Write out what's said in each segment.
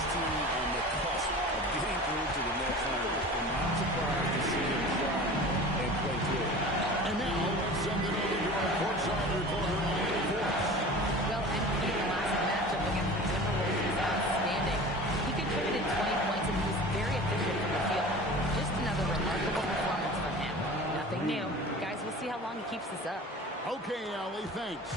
this team on the cusp of getting through to the next round. I'm not surprised to see him try and play through it. And now let's send it over to our courtside reporter, Andy Force. Well, MP, the last matchup against the Timberwolves was outstanding. He contributed 20 points and he was very efficient from the field. Just another remarkable performance from him. Nothing new. Guys, we'll see how long he keeps this up. Okay, Allie, thanks.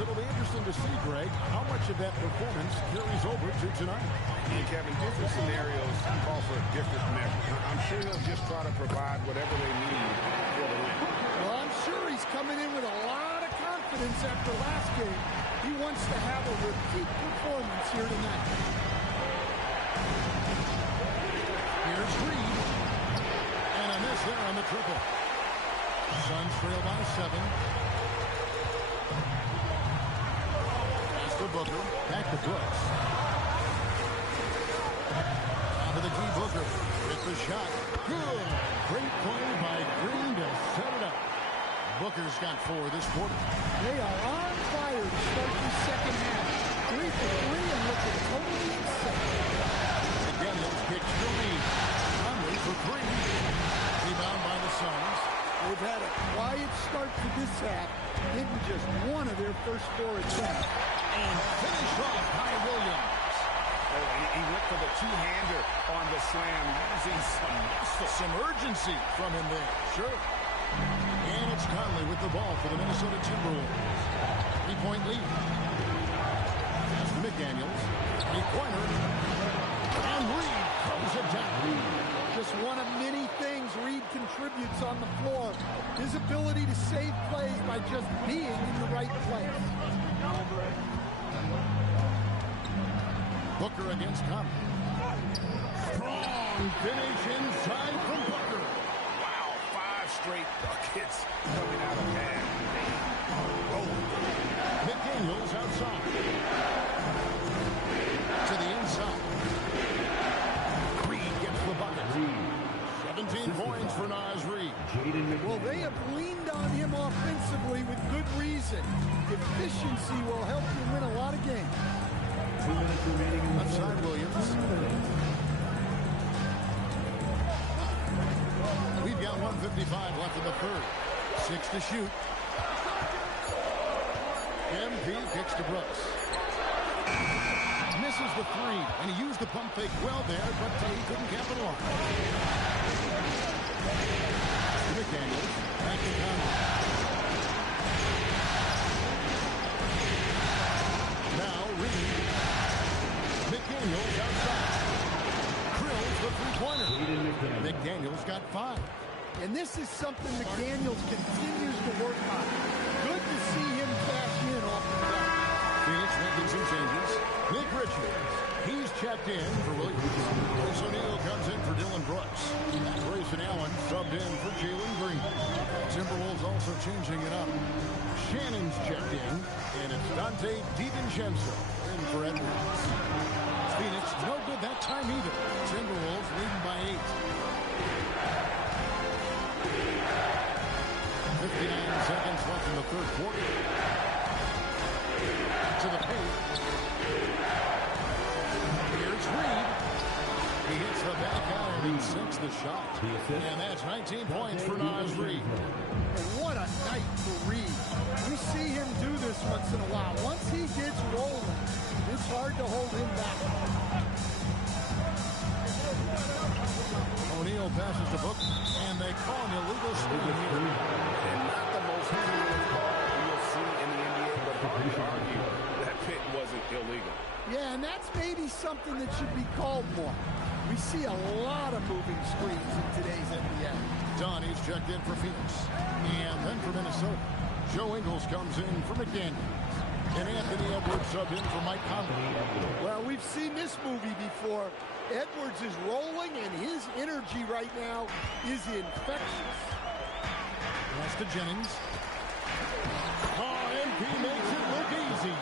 It'll be interesting to see, Greg, how much of that performance carries over to tonight. And Kevin, different scenarios call for different measures. I'm sure he'll just try to provide whatever they need for the win. Well, I'm sure he's coming in with a lot of confidence after last game. He wants to have a repeat performance here tonight. Here's Reed. And a miss there on the triple. Suns trail by 7. Pass to Booker. Back to Brooks. Top of the key, Booker. With the shot. Good. Great play by Green to set it up. Booker's got 4 this quarter. They are on fire to start the second half. 3 for 3 and looking totally insane. McDaniels kicks to Reed. Conley for 3. Rebound by the Suns. They've had a quiet start to this half, hitting just one of their first 4 attempts. And finished off by Williams. Oh, he went for the two-hander on the slam, using Some urgency from him there. Sure. And it's Conley with the ball for the Minnesota Timberwolves. 3-point lead. That's McDaniels. 3-pointer. And Reed comes it down. Just one of many things Reed contributes on the floor. His ability to save plays by just being in the right place. Booker against Conley. Strong finish inside from Booker. wow, 5 straight buckets coming out of hand. McDaniels outside. To the inside. Reed gets the bucket. 17 points for Naz Reid. Well, they have leaned on him offensively with good reason. Efficiency will help you win a lot of games. 2 minutes remaining in the Left side, Williams. We've got 1:55 left in the third. 6 to shoot. MP kicks to Brooks. Misses the 3, and he used the pump fake well there, but he couldn't capitalize. McDaniels, back to Conley. Now Reed. McDaniels outside. Krills the 3-pointer. McDaniels got 5. And this is something McDaniels continues to work on. Good to see him cash in off the bench. Phoenix making some changes. Nick Richards. He's checked in for Williams. Chris O'Neal comes in for Dylan Brooks. Grayson Allen subbed in for Jalen Green. Timberwolves also changing it up. Shannon's checked in, and it's Dante DiVincenzo in for Edwards. Phoenix no good that time either. Timberwolves leading by 8. 59 seconds left in the third quarter. To the paint. Here's Reed. He hits the back iron and sinks the shot. And that's 19 points for Naz Reid. And what a night for Reed. We see him do this once in a while. Once he gets rolling, it's hard to hold him back. O'Neal passes to Booker, and they call an illegal screen here. And not the most clear call you'll see in the NBA, but hard to argue that Pitt wasn't illegal. Yeah, and that's maybe something that should be called more. We see a lot of moving screens in today's NBA. Donnie's checked in for Phoenix. And then for Minnesota, Joe Ingles comes in for McDaniels. And Anthony Edwards subbed in for Mike Conley. Well, we've seen this movie before. Edwards is rolling, and his energy right now is infectious. Pass to Jennings. MP makes it look easy.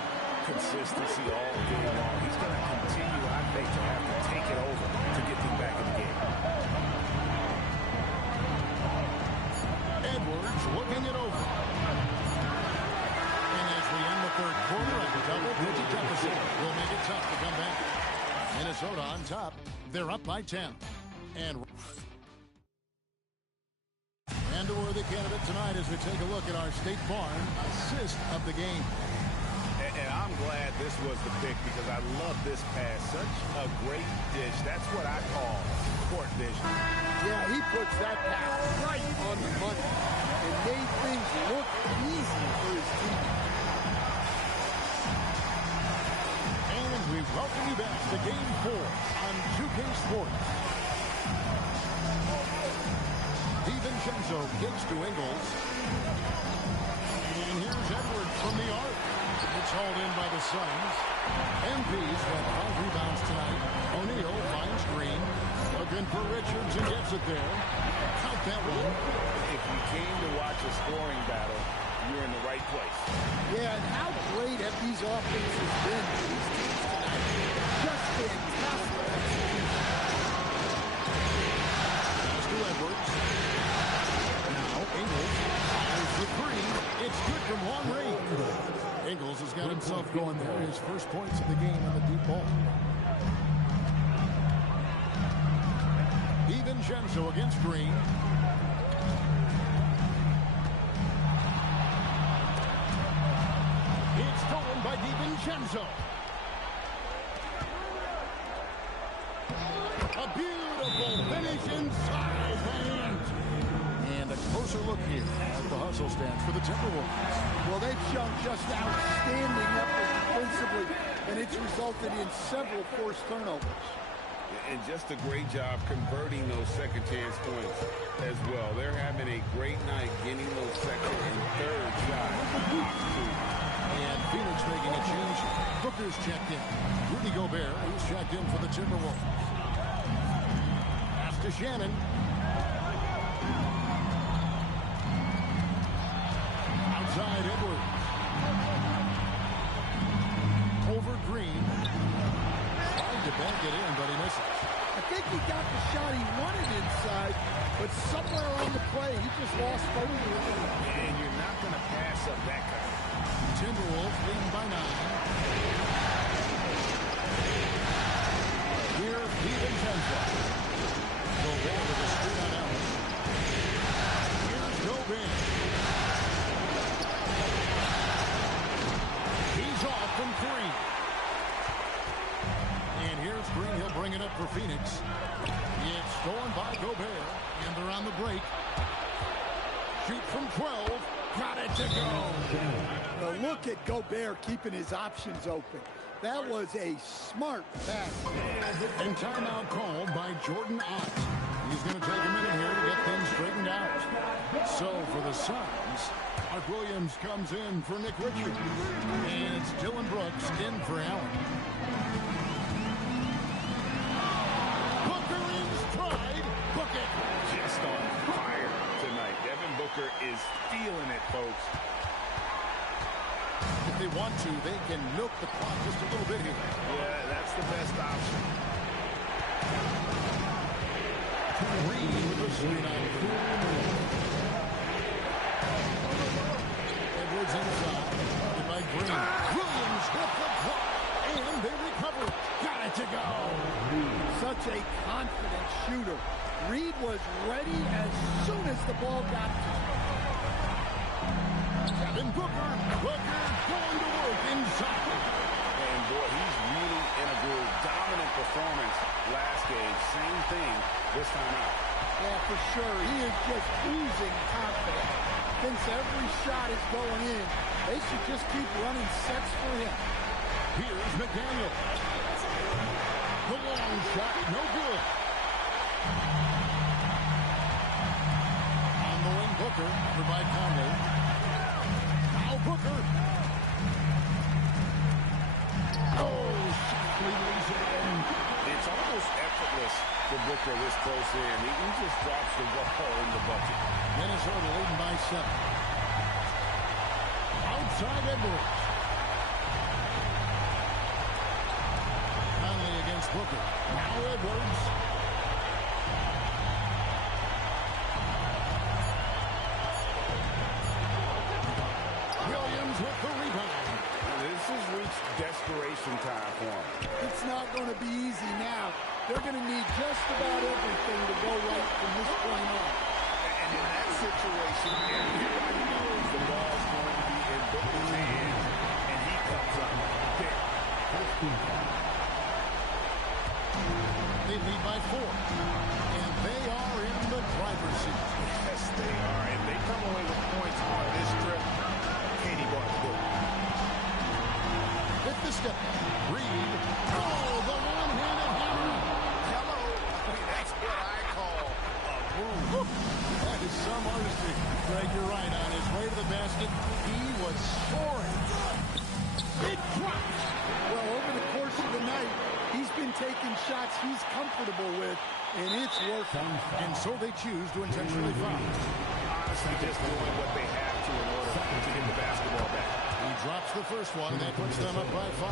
Consistency all game long. He's going to continue, I think, to have to take it over to get them back in the game. Edwards looking it over. And as we end the third quarter, a double-digit deficit will make it tough to come back. Minnesota on top. They're up by 10. And a worthy candidate tonight as we take a look at our State Farm assist of the game. And I'm glad this was the pick because I love this pass. Such a great dish. That's what I call court vision. Yeah, he puts that pass right on the money and made things look easy for his team. And we welcome you back to Game 4 on 2K Sports. DiVincenzo kicks to Ingles. And here's Edwards from the arc. It's hauled in by the Suns. MP's got 5 rebounds tonight. O'Neal finds Green. Looking for Richards and gets it there. Count that one. If you came to watch a scoring battle, you're in the right place. Yeah, and how great have these offenses been for these teams tonight? Just fantastic execution. Pass to Edwards. Now Ingles fires the three. It's good from long range. Ingles has got himself going there. His first points of the game on the deep ball. DiVincenzo against Green. It's stolen by DiVincenzo. A beautiful finish inside and a closer look here at the hustle stance for the Timberwolves. Well, they've shown just outstanding effort defensively, and it's resulted in several forced turnovers. And just a great job converting those second chance points as well. They're having a great night getting those second and third shots. And Phoenix making a change. Booker's checked in. Rudy Gobert, who's checked in for the Timberwolves. Pass to Shannon. Outside Edwards. Over Green. Trying to bank it in, but he misses. I think he got the shot he wanted inside, but somewhere on the play, he just lost focus. And you're not going to pass up that kind. Timberwolves leading by 9. Here's DiVincenzo. Gobert with a screen on Allen. Here's Gobert. He's off from 3. And here's Green. He'll bring it up for Phoenix. It's stolen by Gobert. And they're on the break. Shoot from 12. Got it to go. Now look at Gobert keeping his options open. That was a smart pass. And timeout called by Jordan Ott. He's going to take a minute here to get things straightened out. So for the Suns, Mark Williams comes in for Nick Richards. And it's Dylan Brooks in for Allen. Booker in stride. Book it. Just on fire tonight. Devin Booker is feeling it, folks. If they want to, they can milk the clock just a little bit here. Yeah, that's the best option. Reed with the screen on. Edwards inside. By Green. Williams with the block. And they recover. Got it to go. Such a confident shooter. Reed was ready as soon as the ball got to him. Devin Booker. Booker going to work inside. And boy, he's really in a groove. Dominant performance last game. Same thing this time out. Yeah, for sure. He is just oozing confidence. Thinks every shot is going in. They should just keep running sets for him. Here's McDaniel. The long shot, no good. On the wing, Booker, over by Conley. Now Booker. Oh, softly lays it in. It's almost effortless for Booker this close in. He just drops the ball in the bucket. Minnesota leading by 7. Outside Edwards. Conley against Booker. Now Edwards. Williams with the rebound. This has reached desperation time for him. It's not going to be easy now. They're going to need just about everything to go right from this point on. And in that situation, everybody knows the ball's going to be in Booker's hands, and he comes up big. They lead by 4, and they are in the driver's seat. Yes, they are. If they come away with points on this trip, Katie bought the book. Hit the step. Reed. Oh, the one-handed hammer. Hello. I mean, that's what I call a move. That is some artistry. Greg, you're right. On his way to the basket, he was soaring. It dropped. Well, over the course of the night, he's been taking shots he's comfortable with, and it's working. And so they choose to intentionally foul. Honestly, just doing what they have to in order to get the basketball back. He drops the first one, and that puts them up by 5.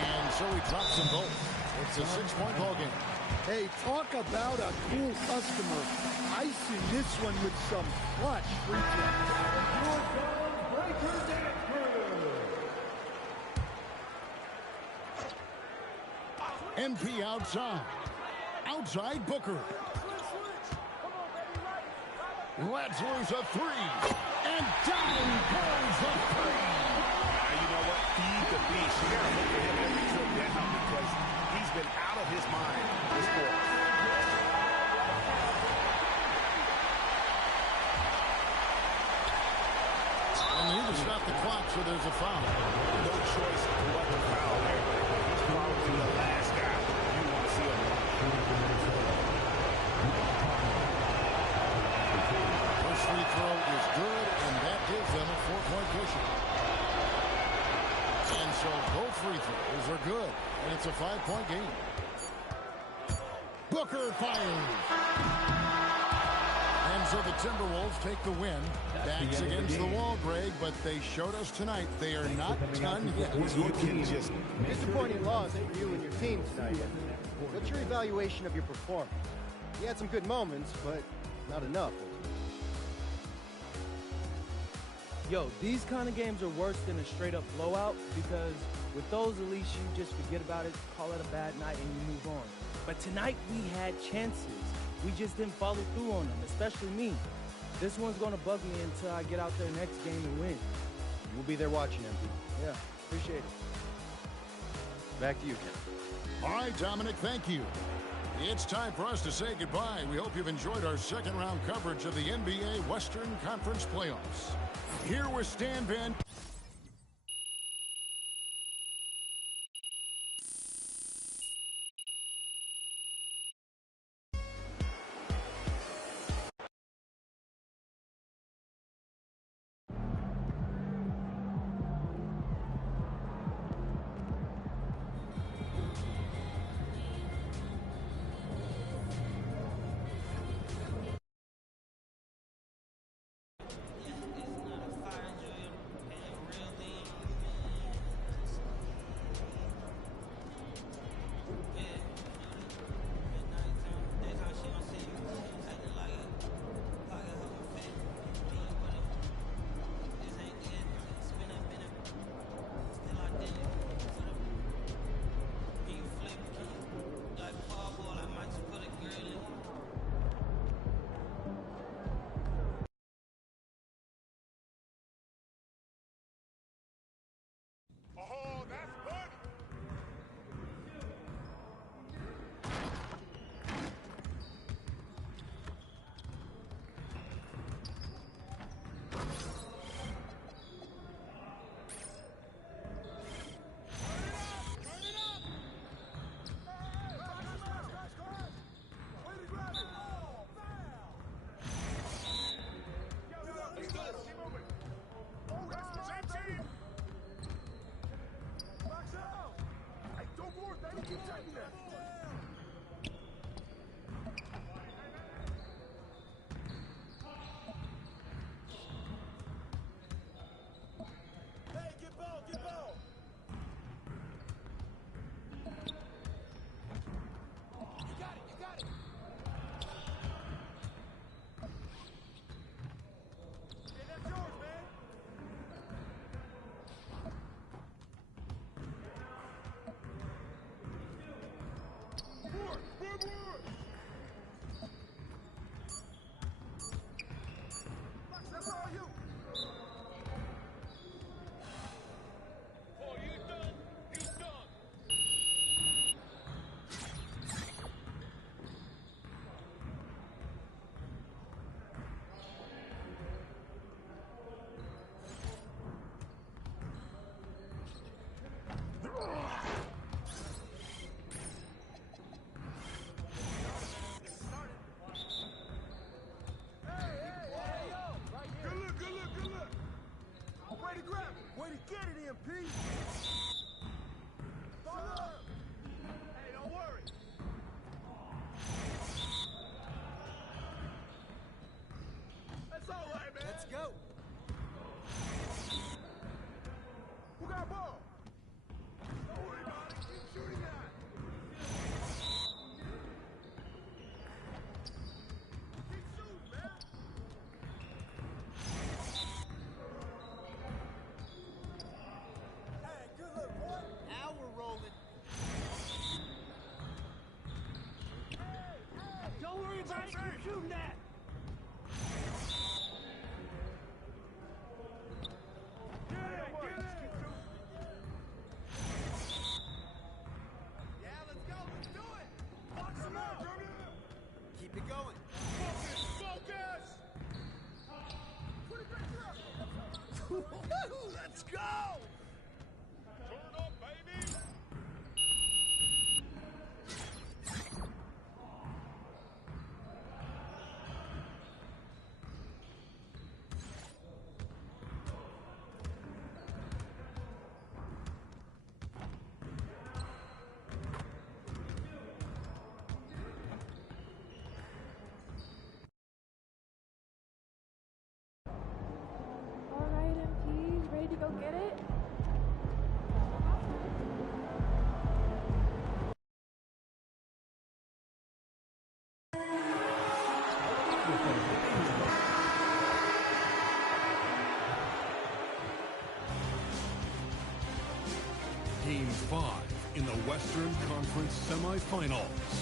And so he drops them both. It's a 6-point ball game. Hey, talk about a cool customer. Icing this one with some clutch free throw. NP outside. Outside Booker. Lets loose a 3. And down goes the 3. Now, you know what? Feed the beast. You got to look at him every trip down because he's been out of his mind this quarter. And they need to stop the clock, so there's a foul. No choice but to foul there. He's probably the last guy you want to see on the line. First free throw is good, and that gives them a 4-point cushion. And so both free throws are good, and it's a 5-point game. Booker fires. And so the Timberwolves take the win. Backs against the wall, Greg, but they showed us tonight they are not done yet. You can just Disappointing loss for you and your team tonight. What's your evaluation of your performance? You had some good moments, but not enough. Yo, these kind of games are worse than a straight-up blowout because with those, at least you just forget about it, call it a bad night, and you move on. But tonight, we had chances. We just didn't follow through on them, especially me. This one's going to bug me until I get out there next game and win. We'll be there watching, MP. Yeah, appreciate it. Back to you, Ken. All right, Dominic, thank you. It's time for us to say goodbye. We hope you've enjoyed our second-round coverage of the NBA Western Conference Playoffs. Here with Stan Van Hey, don't worry. That's all right, man. Let's go. Who got a ball? Don't worry about it. Keep shooting that. Keep shooting, man. Hey, good look, boy. Now we're rolling. Don't worry about it. Keep shooting that. Yeah, let's go. Let's do it. Box him up. Keep it going. Focus! Let's go! Turn up, baby! All right, MPs, ready to go get it? Game 5 in the Western Conference semifinals.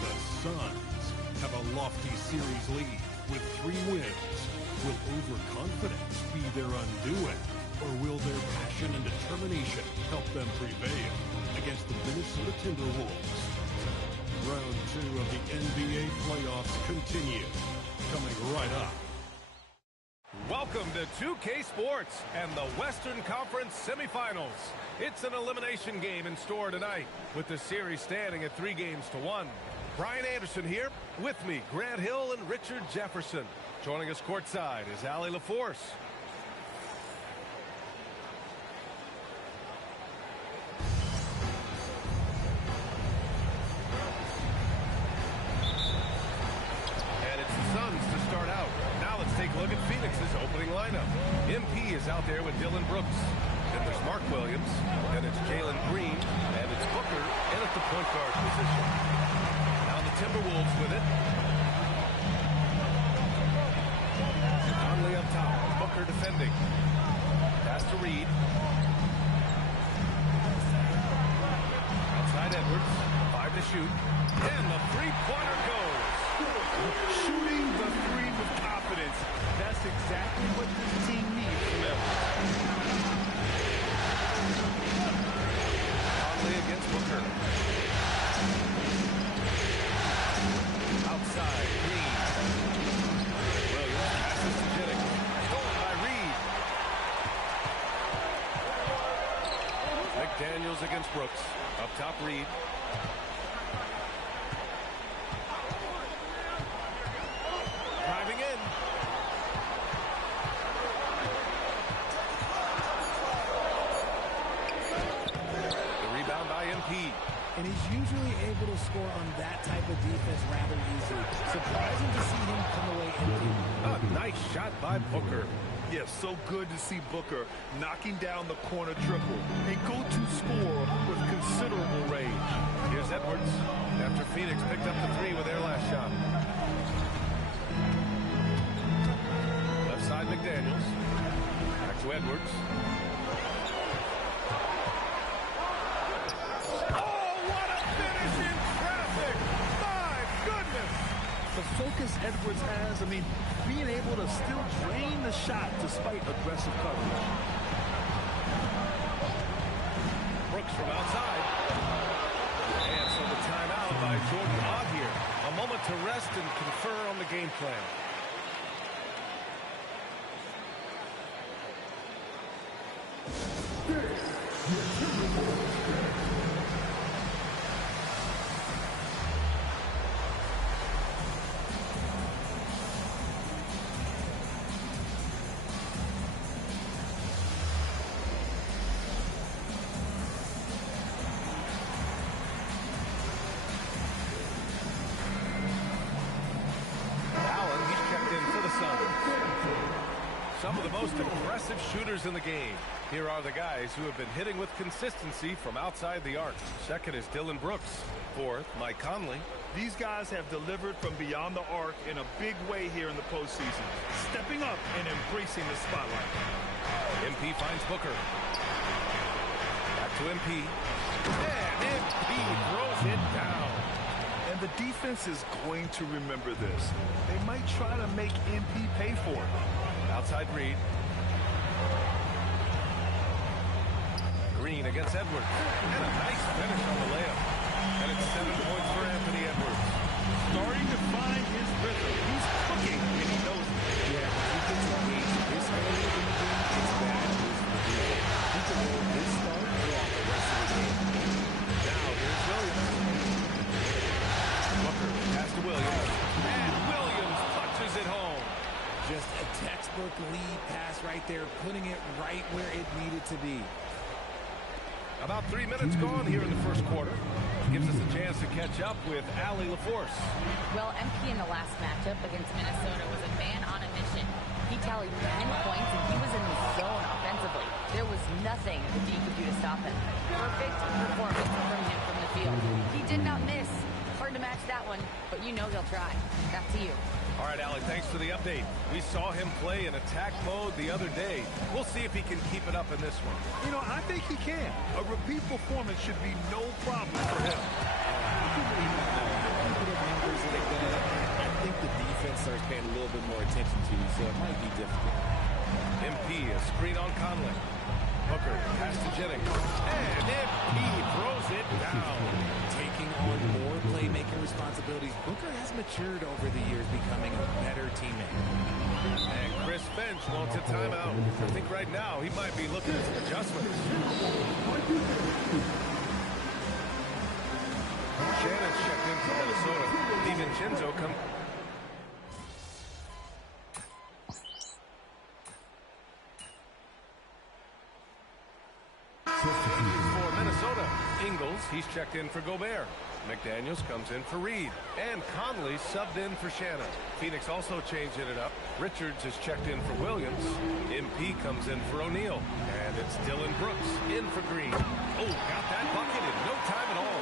The Suns have a lofty series lead with 3 wins. Will overconfidence be their undoing, or will their passion and determination help them prevail against the Minnesota Timberwolves? Round 2 of the NBA playoffs continue, coming right up. Welcome to 2K Sports and the Western Conference semifinals. It's an elimination game in store tonight, with the series standing at 3-1. Brian Anderson here. With me, Grant Hill and Richard Jefferson. Joining us courtside is Allie LaForce. And it's the Suns to start out. Now let's take a look at Phoenix's opening lineup. MP is out there with Dylan Brooks. Then there's Mark Williams. Then it's Jalen Green. And it's Booker in at the point guard position. Now the Timberwolves with it. Conley up top. Booker defending. Pass to Reed. Outside Edwards. 5 to shoot. And the three-pointer goes. Shooting the three with confidence. That's exactly what this team needs from Edwards. Conley against Booker. Outside, Green. Williams passes to Jennings. Stolen by Reed. McDaniels against Brooks. Up top, Reed. Driving in. The rebound by MP. And he's usually able to score on that type of defense rather easily. Surprising to see him come away empty. A nice shot by Booker. Yeah, so good to see Booker knocking down the corner triple. A go-to scorer with considerable range. Here's Edwards after Phoenix picked up the 3 with their last shot. Left side, McDaniels. Back to Edwards. Oh, what a finish in traffic! My goodness! The focus Edwards has, being able to still drain the shot despite aggressive coverage. Brooks from outside. And so the timeout by Jordan Ott here. A moment to rest and confer on the game plan. some of the most impressive shooters in the game. Here are the guys who have been hitting with consistency from outside the arc. Second is Dylan Brooks. Fourth, Mike Conley. These guys have delivered from beyond the arc in a big way here in the postseason, stepping up and embracing the spotlight. MP finds Booker. Back to MP. And MP throws it down. And the defense is going to remember this. They might try to make MP pay for it. Outside Reed. Green against Edwards. And a nice finish on the layup. And it's 7 points for Anthony Edwards. Starting to find his rhythm. He's cooking, and he knows it. Yeah, when he gets engaged this early in the game, it's bad news for the defense. He can hold this start throughout the rest of the game. Now here's Williams. Booker pass to Williams. And Williams punches it home. Just a textbook lead pass right there, putting it right where it needed to be. About 3 minutes gone here in the first quarter. Gives us a chance to catch up with Allie LaForce. Well, MP in the last matchup against Minnesota was a man on a mission. He tallied 10 points, and he was in the zone offensively. There was nothing the D could do to stop him. Perfect performance from him from the field. He did not miss. Hard to match that one, but you know he'll try. Back to you. All right, Allie, thanks for the update. We saw him play in attack mode the other day. We'll see if he can keep it up in this one. You know, I think he can. A repeat performance should be no problem for him. I think the defense starts paying a little bit more attention to you, so it might be difficult. MP, a screen on Conley. Booker, pass to Jennings. And MP throws it down. Taking on more playmaking responsibilities, Booker has matured over the years, becoming a better teammate. And Chris Finch wants a timeout. I think right now he might be looking at some adjustments. Shannon's checked in for Minnesota. DiVincenzo comes. For Minnesota, Ingles, he's checked in for Gobert. McDaniels comes in for Reed. And Conley subbed in for Shannon. Phoenix also changing it up. Richards is checked in for Williams. MP comes in for O'Neal. And it's Dylan Brooks in for Green. Oh, got that bucket in no time at all.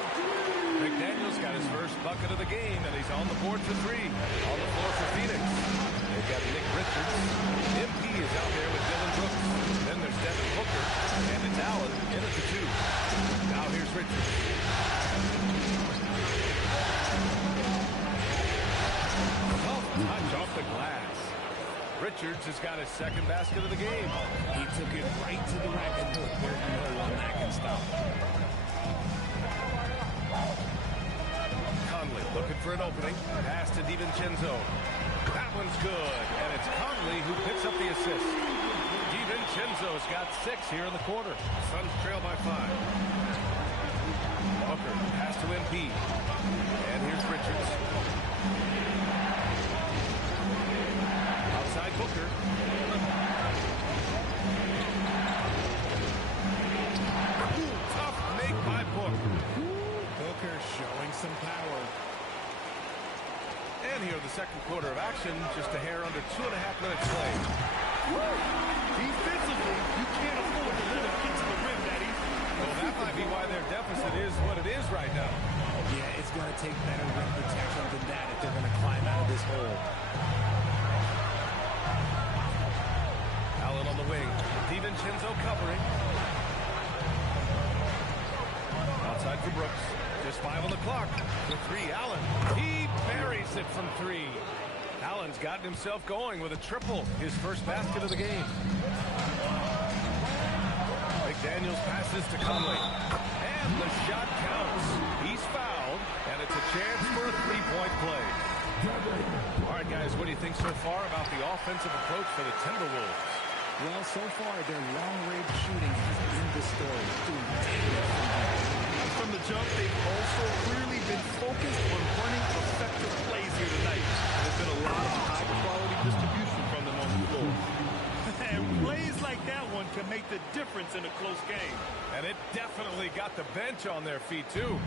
McDaniels got his first bucket of the game, and he's on the board for 3. On the floor for Phoenix. They've got Nick Richards. MP is out there with Dylan Brooks. Then there's Devin Booker. And it's Allen in at the 2. Now here's Richards. Touch off the glass. Richards has got his second basket of the game. He took it right to the rack and hook. There's no one that can stop. Conley looking for an opening. Pass to DiVincenzo. That one's good. And it's Conley who picks up the assist. DiVincenzo's got 6 here in the quarter. Suns trail by 5. Booker, pass to MP. And here's Richards. Outside Booker. Ooh, tough make by Booker. Booker showing some power. And here the second quarter of action, just a hair under 2.5 minutes played. Defensively, you can't afford to let him get to the rim that easy. Well, that might be why their deficit is what it is right now. Yeah, it's going to take better rim protection than that if they're going to climb out of this hole. Allen on the wing. DiVincenzo covering. Outside for Brooks. Just 5 on the clock. For 3, Allen. He buries it from 3. Allen's gotten himself going with a triple. His first basket of the game. McDaniels passes to Conley. And the shot counts. He's fouled. And it's a chance for a 3-point play. All right, guys, what do you think so far about the offensive approach for the Timberwolves? Well, so far, their long-range shooting has been the story. From the jump, they've also clearly been focused on running effective plays here tonight. There's been a lot of high-quality distribution from them on the floor. And plays like that one can make the difference in a close game. And it definitely got the bench on their feet, too.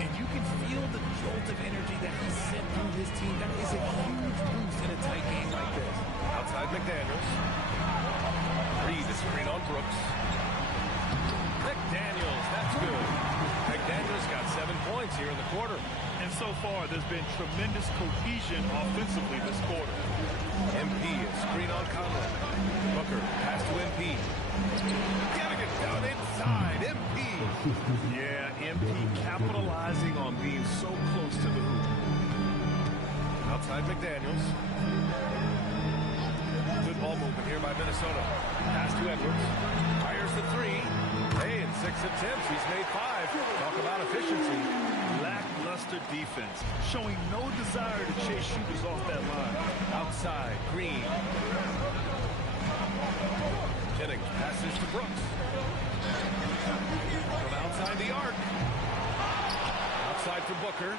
And you can feel the jolt of energy that he sent through his team. That is a huge boost in a tight game like this. Outside McDaniels. far, there's been tremendous cohesion offensively this quarter. MP, a screen on Conley. Booker, pass to MP. Getting it down inside, MP. Yeah, MP capitalizing on being so close to the hoop. Outside McDaniels. Good ball movement here by Minnesota. Pass to Edwards. Fires the three. Hey, in 6 attempts, he's made 5. Talk about efficiency. Lackluster defense, showing no desire to chase shooters off that line. Outside, Green. Jennings passes to Brooks. From outside the arc. Outside for Booker.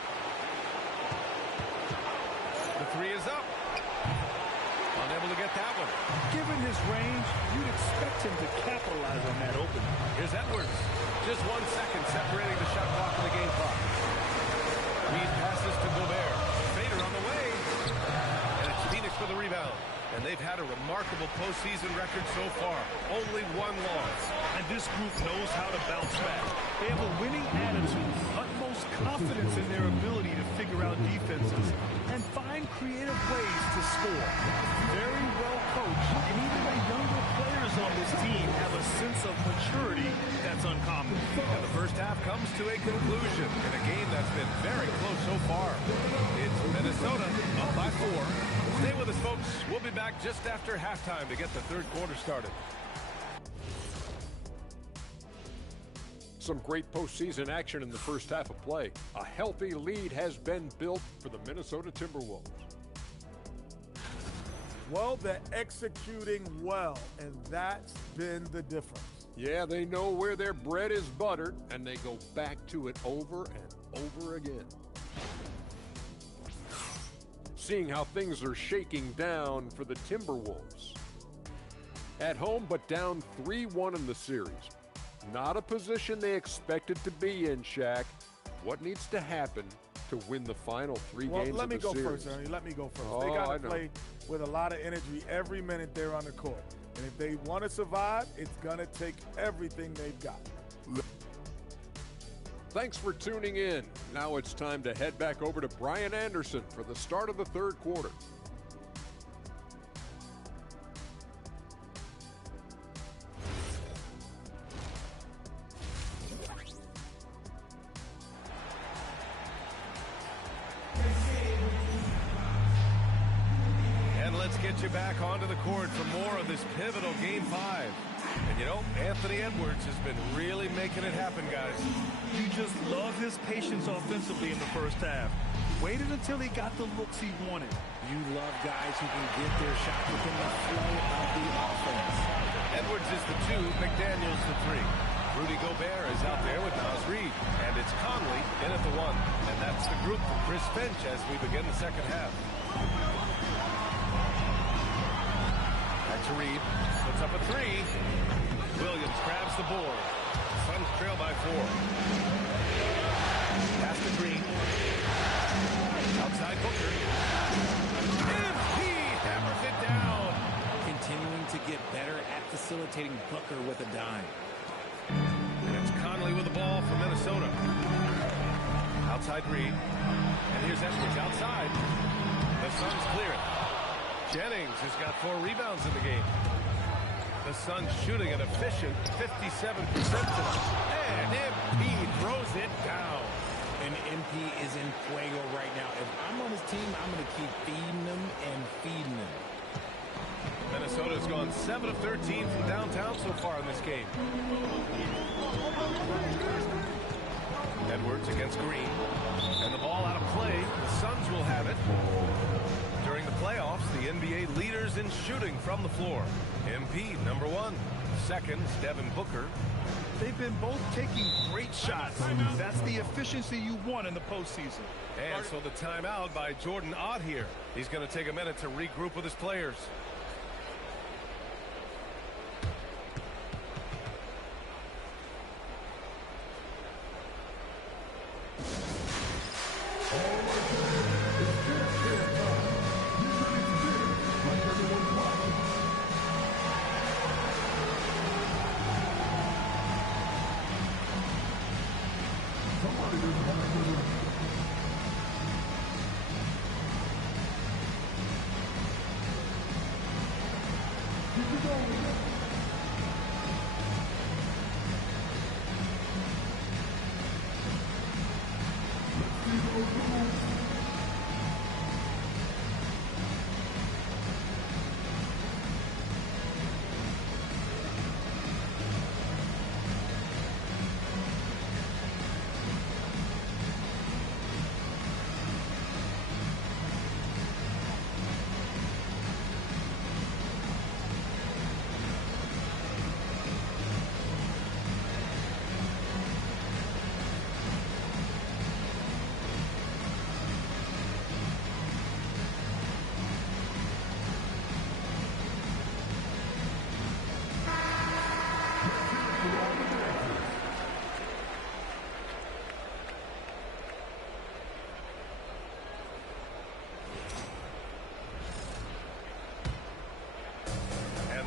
The three is up. Unable to get that one. Given his range, you'd expect him to capitalize on that opening. Here's Edwards. Just 1 second separating the shot clock and the game clock. Reed passes to Gobert. Fader on the way. And it's Phoenix for the rebound. And they've had a remarkable postseason record so far. Only 1 loss. And this group knows how to bounce back. They have a winning attitude, utmost confidence in their ability to figure out defenses and find creative ways to score. Very well coached, and even the younger players on this team have a sense of maturity that's uncommon. And the first half comes to a conclusion in a game that's been very close so far. It's Minnesota up by 4. Stay with us, folks. We'll be back just after halftime to get the third quarter started. Some great postseason action in the first half of play. A healthy lead has been built for the Minnesota Timberwolves. Well, they're executing well, and that's been the difference. Yeah, they know where their bread is buttered, and they go back to it over and over again. Seeing how things are shaking down for the Timberwolves. At home, but down 3-1 in the series. Not a position they expected to be in, Shaq. What needs to happen to win the final 3 games of the series? Let me go first, Ernie. Let me go first. Oh, they got to play with a lot of energy every minute they're on the court. And if they want to survive, it's going to take everything they've got. Thanks for tuning in. Now it's time to head back over to Brian Anderson for the start of the third quarter. And let's get you back onto the court for more of this pivotal Game 5. And you know, Anthony Edwards has been really making it happen, guys. You just love his patience offensively in the first half. Waited until he got the looks he wanted. You love guys who can get their shot within the flow of the offense. Edwards is the 2, McDaniels the 3. Rudy Gobert is out there with Naz Reid. And it's Conley in at the 1. And that's the group from Chris Finch as we begin the second half. Back to Reid. Puts up a 3. Williams grabs the board. Suns trail by 4. Pass to Green. Outside Booker. And he hammers it down. Continuing to get better at facilitating Booker with a dime. And it's Conley with the ball for Minnesota. Outside Reid. And here's Edwards outside. The Suns clear it. Jennings has got 4 rebounds in the game. The Suns shooting an efficient 57% tonight. And MP throws it down. And MP is in fuego right now. If I'm on his team, I'm going to keep feeding them and feeding them. Minnesota's gone 7 of 13 from downtown so far in this game. Edwards against Green. And the ball out of play. The Suns will have it. During the playoffs, the NBA leaders in shooting from the floor. MP, number 1. Second is Devin Booker. They've been both taking great shots. That's the efficiency you want in the postseason. And so the timeout by Jordan Ott here. He's going to take a minute to regroup with his players.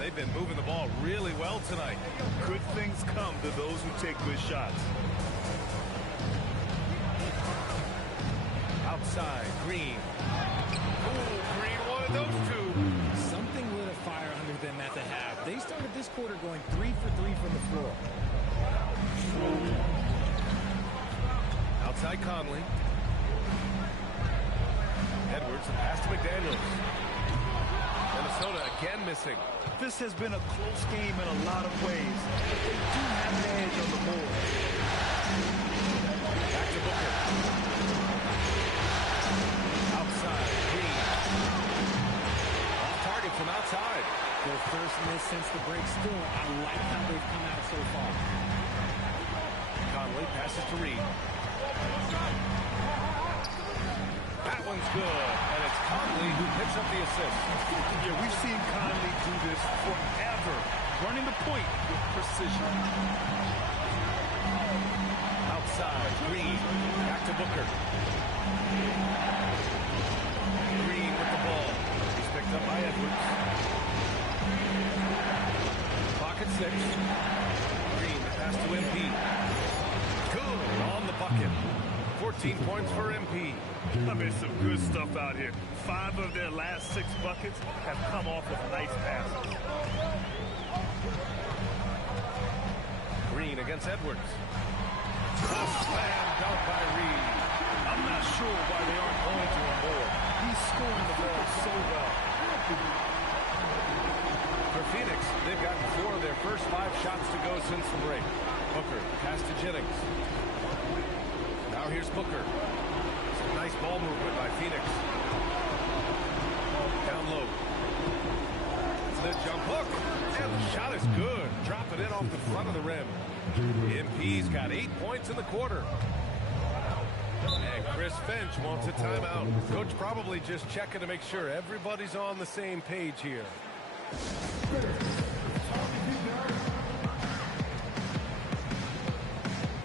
They've been moving the ball really well tonight. Good things come to those who take good shots. Outside, Green. Oh, Green wanted those two. Something lit a fire under them at the half. They started this quarter going 3 for 3 from the floor. Outside Conley. Edwards, the pass to McDaniels. Minnesota again missing. This has been a close game in a lot of ways, but they do have an edge on the board. Back to Booker. Outside, Green. Off target from outside. Their first miss since the break. Still, I like how they've come out so far. Conley passes to Reed. That one's good, and it's Conley who picks up the assist. Yeah, we've seen Conley do this forever, running the point with precision. Outside, Green, back to Booker. Green with the ball. He's picked up by Edwards. Clock at 6. Green, the pass to MP. Good on the bucket. 14 points for MP. I mean, some good stuff out here. 5 of their last 6 buckets have come off of nice passes. Green against Edwards. A slam dunk by Reed. I'm not sure why they aren't going to him more. He's scoring the ball so well. For Phoenix, they've gotten 4 of their first 5 shots to go since the break. Booker, pass to Jennings. Now here's Booker. Some nice ball movement by Phoenix. Down low. The jump hook. And the shot is good. Drop it in off the front of the rim. MP's got 8 points in the quarter. And Chris Finch wants a timeout. Coach probably just checking to make sure everybody's on the same page here.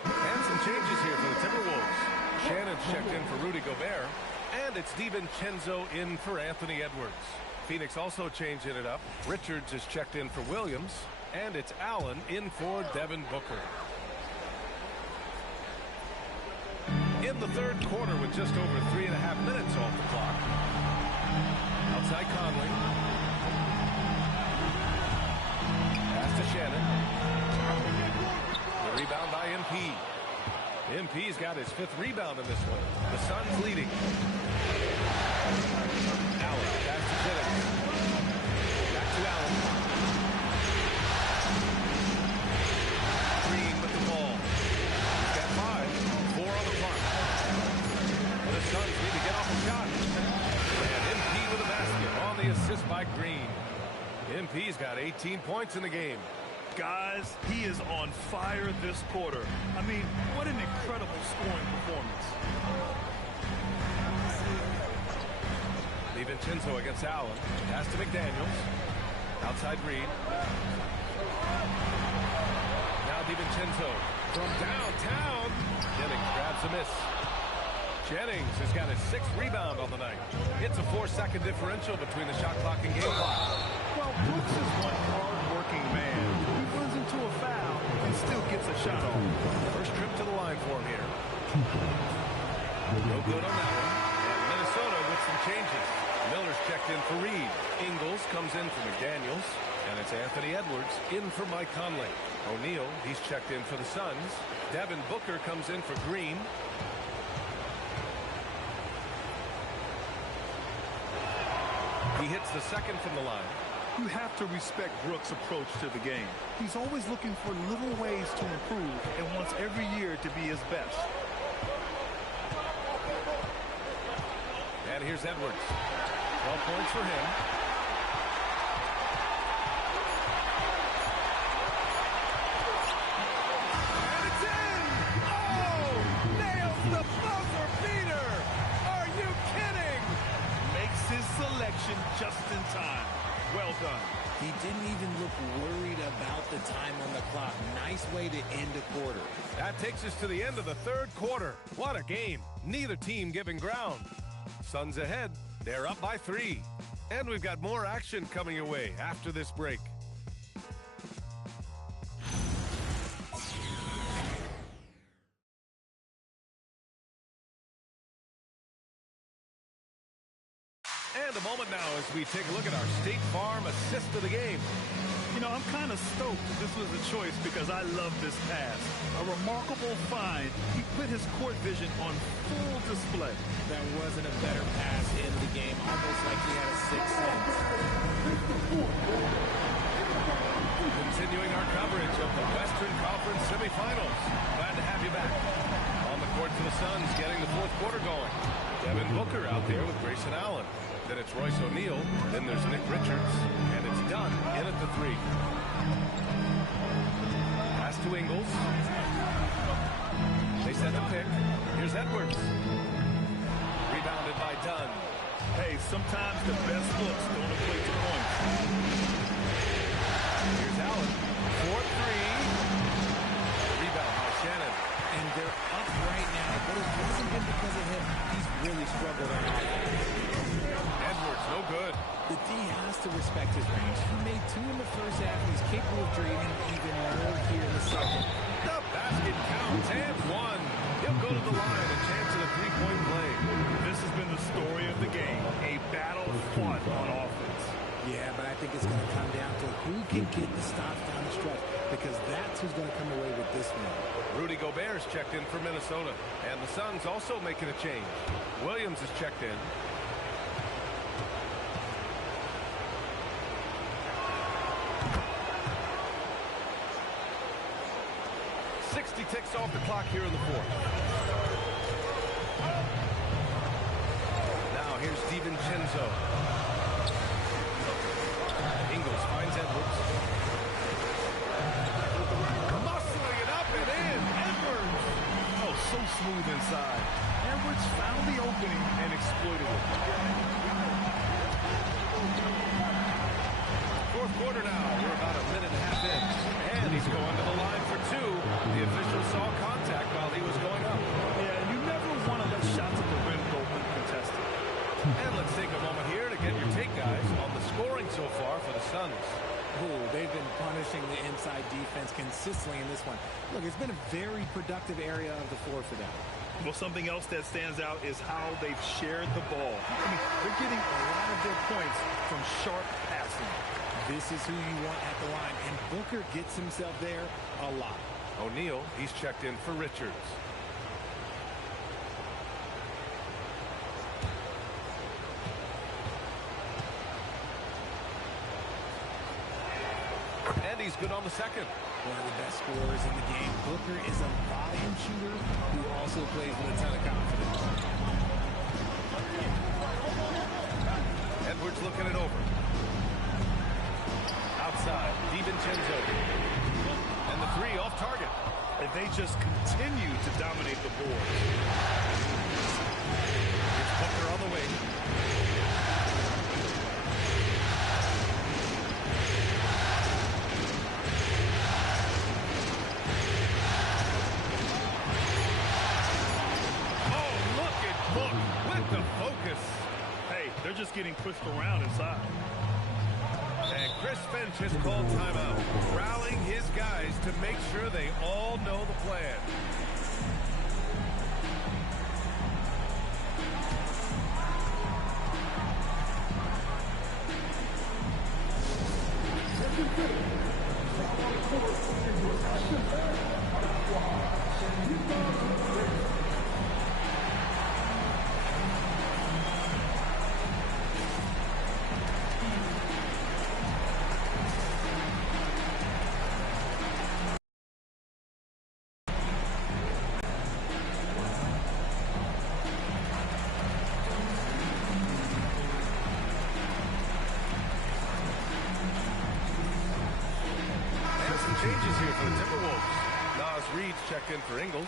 And some changes here for the Timberwolves. Shannon's checked in for Rudy Gobert. And it's DiVincenzo in for Anthony Edwards. Phoenix also changing it up. Richards is checked in for Williams. And it's Allen in for Devin Booker. In the third quarter with just over 3.5 minutes off the clock. Outside Conley. Pass to Shannon. The rebound by MP. MP's got his 5th rebound in this one. The Suns leading. Allen, pass to Jennings. Back to Allen. Green with the ball. He's got 5. 4 on the clock. The Suns need to get off a shot. And MP with a basket on the assist by Green. MP's got 18 points in the game. Guys, he is on fire this quarter. I mean, what an incredible scoring performance. DiVincenzo against Allen. Pass to McDaniels. Outside Reed. Now DiVincenzo from downtown. Jennings grabs a miss. Jennings has got his 6th rebound on the night. It's a 4-second differential between the shot clock and game clock. Well, Brooks is one hard-working man. He runs into a foul and still gets a shot off. First trip to the line for him here. No good on that one. And Minnesota with some changes. Miller's checked in for Reed. Ingles comes in for McDaniels. And it's Anthony Edwards in for Mike Conley. O'Neal, he's checked in for the Suns. Devin Booker comes in for Green. He hits the second from the line. You have to respect Brooks' approach to the game. He's always looking for little ways to improve and wants every year to be his best. And here's Edwards. 12 points for him. And it's in! Oh! Nails the buzzer beater! Are you kidding? Makes his selection just in time. Well done. He didn't even look worried about the time on the clock. Nice way to end a quarter. That takes us to the end of the third quarter. What a game. Neither team giving ground. Suns ahead. They're up by 3. And we've got more action coming your way after this break. And a moment now as we take a look at our State Farm assist of the game. You know, I'm kind of stoked that this was a choice because I love this pass. A remarkable find. He put his court vision on full display. That wasn't a better pass in the game, almost like he had a sixth sense. Continuing our coverage of the Western Conference semifinals. Glad to have you back. On the court for the Suns, getting the fourth quarter going. Devin Booker out there with Grayson Allen. Then it's Royce O'Neal. Then there's Nick Richards. And it's done in at the 3. Pass to Ingles. They set the pick. Here's Edwards. Rebounded by Dunn. Hey, sometimes the best looks don't equate to points. Here's Allen. 4-3. Rebound by Shannon. And they're up right now, but it hasn't been because of him. He's really struggled on offense. Edwards, no good. The D has to respect his range. He made 2 in the first half, and he's capable of dreaming even more here in the second. The basket counts and 1. He'll go to the line, a chance at a 3-point play. This has been the story of the game, a battle fought on offense. Yeah, but I think it's going to come down to who can get the stops down the stretch, because that's who's going to come away with this one. Rudy Gobert's checked in for Minnesota, and the Suns also making a change. Williams is checked in. Ticks off the clock here in the fourth. Now here's DiVincenzo. Ingles finds Edwards. Muscling it up and in. Edwards. Oh, so smooth inside. Edwards found the opening and exploited it. Fourth quarter now. We're about a minute and a half in. And he's going to the line for 2. The official saw contact while he was going up. Yeah, you never want to let shots at the rim go uncontested. And let's take a moment here to get your take, guys, on the scoring so far for the Suns. Oh, they've been punishing the inside defense consistently in this one. Look, it's been a very productive area of the floor for them. Well, something else that stands out is how they've shared the ball. I mean, they're getting a lot of their points from sharp passing. This is who you want at the line, and Booker gets himself there a lot. O'Neal, he's checked in for Richards. And he's good on the second. One of the best scorers in the game. Booker is a volume shooter who also plays with a ton of confidence. Edwards looking it over. Outside, DiVincenzo. And the 3 off target. And they just continue to dominate the board. It's Booker on the wing. Oh, look at Book with the focus. Hey, they're just getting pushed around inside. And Chris Finch has called timeout, rallying his guys to make sure they all know the plan. here for the Timberwolves. Nas Reed's checked in for Ingles.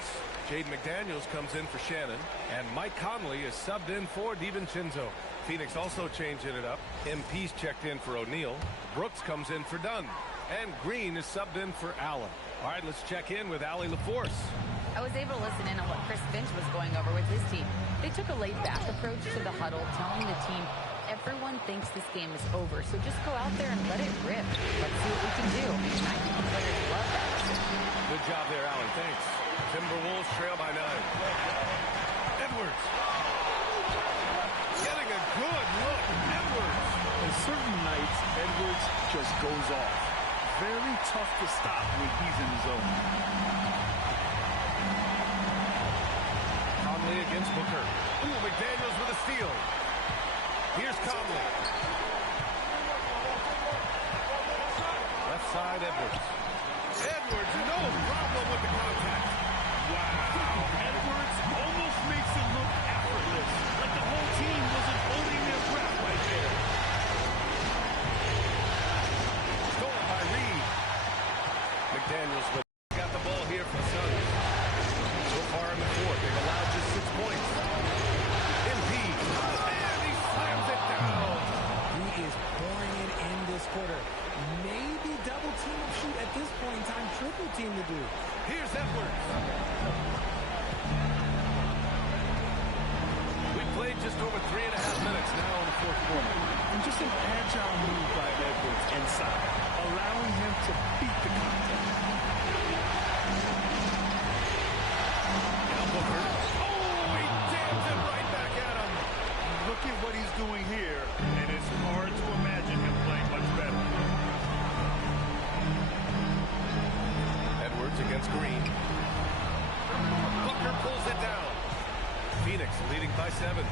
Jaden McDaniels comes in for Shannon. And Mike Conley is subbed in for DiVincenzo. Phoenix also changing it up. MP's checked in for O'Neal. Brooks comes in for Dunn. And Green is subbed in for Allen. All right, let's check in with Allie LaForce. I was able to listen in on what Chris Finch was going over with his team. They took a laid-back approach to the huddle, telling the team, everyone thinks this game is over, so just go out there and let it rip. Let's see what we can do. And I think the players love that decision. Good job there, Allie. Thanks. Timberwolves trail by 9. Edwards. Getting a good look. Edwards. On certain nights, Edwards just goes off. Very tough to stop when he's in the zone. Conley against Booker. Ooh, McDaniels with a steal. Here's Conley. Left side, Edwards. Edwards, no problem with the contact. Wow. Edwards almost makes it look effortless, like the whole team wasn't holding their breath right there. Stolen by Reed. McDaniels got the ball here for the Suns. So far in the fourth, they've allowed just 6 points. MP, and he slams it down. He is pouring it in this quarter. Maybe double team or shoot at this point in time, triple team to do. Here's Edwards. We've played just over 3.5 minutes now in the fourth quarter. And just an agile move by Edwards inside, allowing him to beat the contact. Now Booker. Oh, he jams it right back at him. Look at what he's doing here, and it's hard to imagine him playing much better. Edwards against Green. Booker pulls it down. Phoenix leading by 7.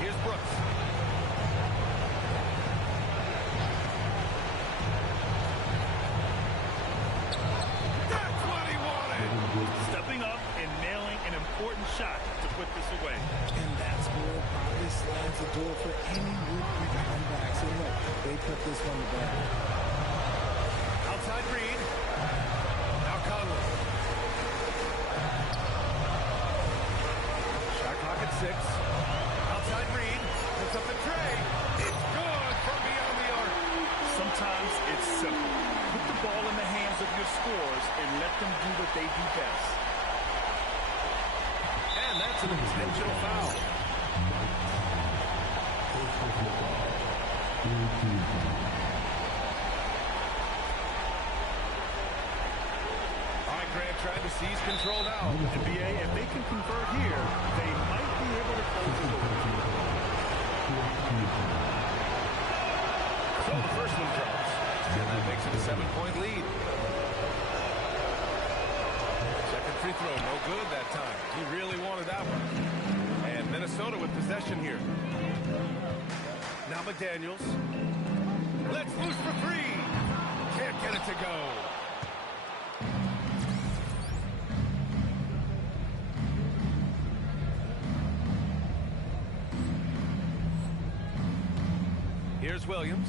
Here's Brooks. That's what he wanted. Stepping up and nailing an important shot to put this away. And that score probably slides the door for any would-be comebacks. And look, they put this one to bed. Outside Reed. Now Conley. Shot clock at 6. Outside Reed. Puts up the tray. It's good from beyond the arc. Sometimes it's simple. Put the ball in the hands of your scorers and let them do what they do best. And that's an intentional foul. All right, Grant trying to seize control now. NBA, if they can convert here, they might be able to close the door. So the first one drops. And that makes it a 7-point lead. Second free throw, no good that time. He really wanted that one. And Minnesota with possession here. Now McDaniels. Let's loose for 3. Can't get it to go. Here's Williams.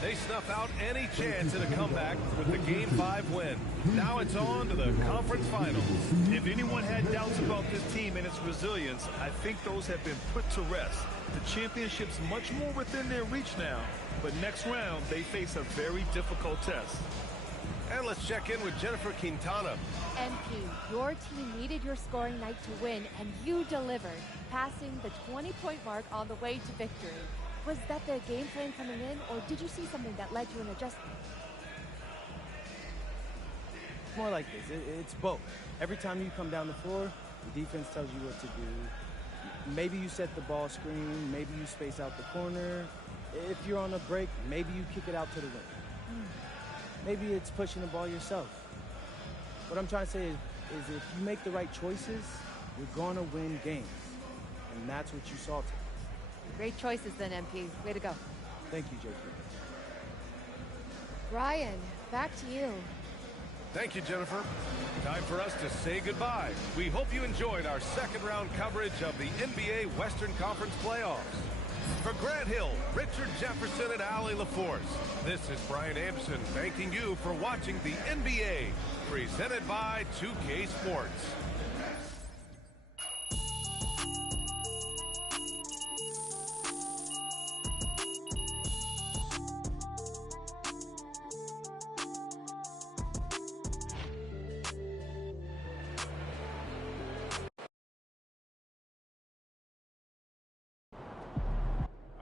They snuff out any chance at a comeback with the Game 5 win. Now it's on to the conference finals. If anyone had doubts about this team and its resilience, I think those have been put to rest. The championship's much more within their reach now, but next round they face a very difficult test. And let's check in with Jennifer Quintana. MP, your team needed your scoring night to win, and you delivered, passing the 20-point mark on the way to victory. Was that the game plan coming in, or did you see something that led to an adjustment? More like this. It's both. Every time you come down the floor, the defense tells you what to do. Maybe you set the ball screen. Maybe you space out the corner. If you're on a break, maybe you kick it out to the rim. Maybe it's pushing the ball yourself. What I'm trying to say is if you make the right choices, you're going to win games. And that's what you saw today. Great choices then, MP. Way to go. Thank you, JP. Ryan, Back to you. Thank you, Jennifer. Time for us to say goodbye. We hope you enjoyed our second round coverage of the NBA Western Conference playoffs. For Grant Hill, Richard Jefferson, and Allie LaForce, this is Brian Anderson thanking you for watching the NBA, presented by 2K Sports.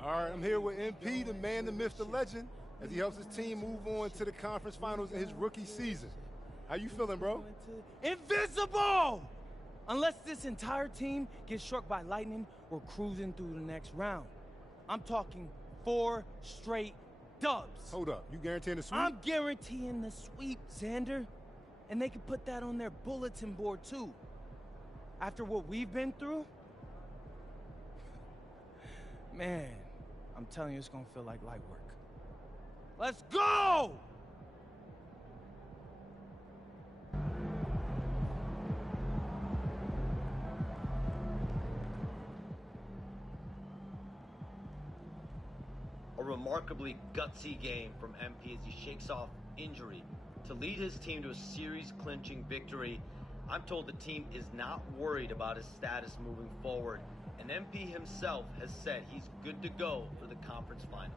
All right, I'm here with MP, the man, the myth, the legend, as he helps his team move on to the conference finals in his rookie season. How you feeling, bro? Invincible! Unless this entire team gets struck by lightning, we're cruising through the next round. I'm talking 4 straight dubs. Hold up, you guaranteeing the sweep? I'm guaranteeing the sweep, Xander. And they can put that on their bulletin board, too. After what we've been through, man, I'm telling you, it's gonna feel like light work. Let's go! A remarkably gutsy game from MP as he shakes off injury to lead his team to a series-clinching victory. I'm told the team is not worried about his status moving forward, and MP himself has said he's good to go for the conference final.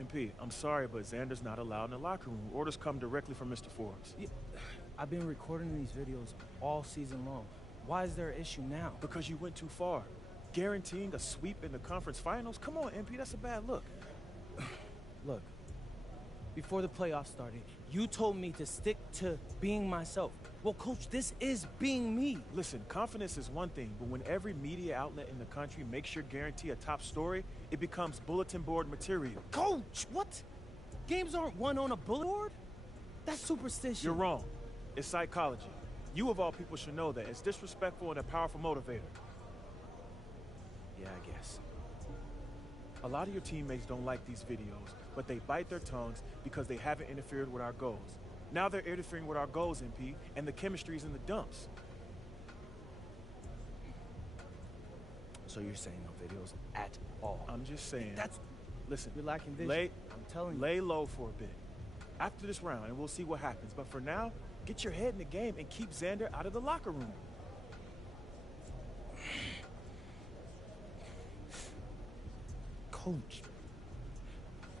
MP, I'm sorry, but Xander's not allowed in the locker room. Orders come directly from Mr. Forbes. Yeah, I've been recording these videos all season long. Why is there an issue now? Because you went too far. Guaranteeing a sweep in the conference finals? Come on, MP, that's a bad look. Look, before the playoffs started, you told me to stick to being myself. Well, Coach, this is being me. Listen, confidence is one thing, but when every media outlet in the country makes sure guarantee a top story, it becomes bulletin board material. Coach, what? Games aren't won on a bulletin board? That's superstition. You're wrong. It's psychology. You of all people should know that. It's disrespectful and a powerful motivator. Yeah, I guess. A lot of your teammates don't like these videos, but they bite their tongues because they haven't interfered with our goals. Now they're interfering with our goals, MP, and the chemistry's in the dumps. So you're saying no videos at all? I'm just saying. Listen, you're lacking vision. I'm telling you. Lay low for a bit. After this round, and we'll see what happens. But for now, get your head in the game and keep Xander out of the locker room. Coach,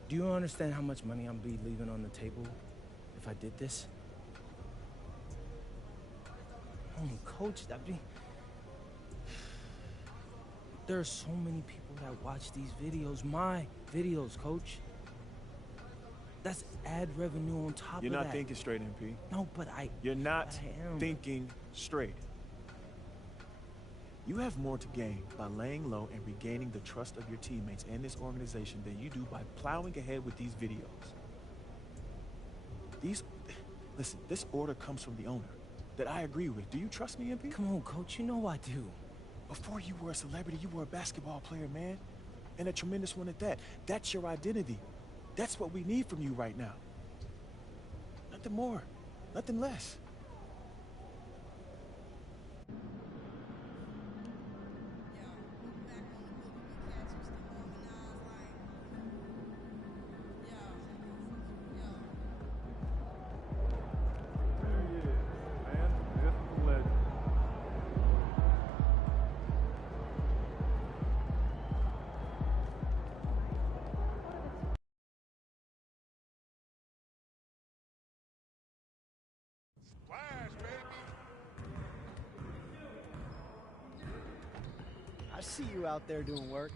do you understand how much money I'm be leaving on the table if I did this? Oh, Coach, there are so many people that watch these videos, my videos, Coach. That's ad revenue on top of that. You're not thinking straight, MP. No, but You're not I am. thinking straight. You have more to gain by laying low and regaining the trust of your teammates and this organization than you do by plowing ahead with these videos. Listen, this order comes from the owner that I agree with. Do you trust me, MP? Come on, Coach, you know I do. Before you were a celebrity, you were a basketball player, man. And a tremendous one at that. That's your identity. That's what we need from you right now. Nothing more, nothing less. see you out there doing work.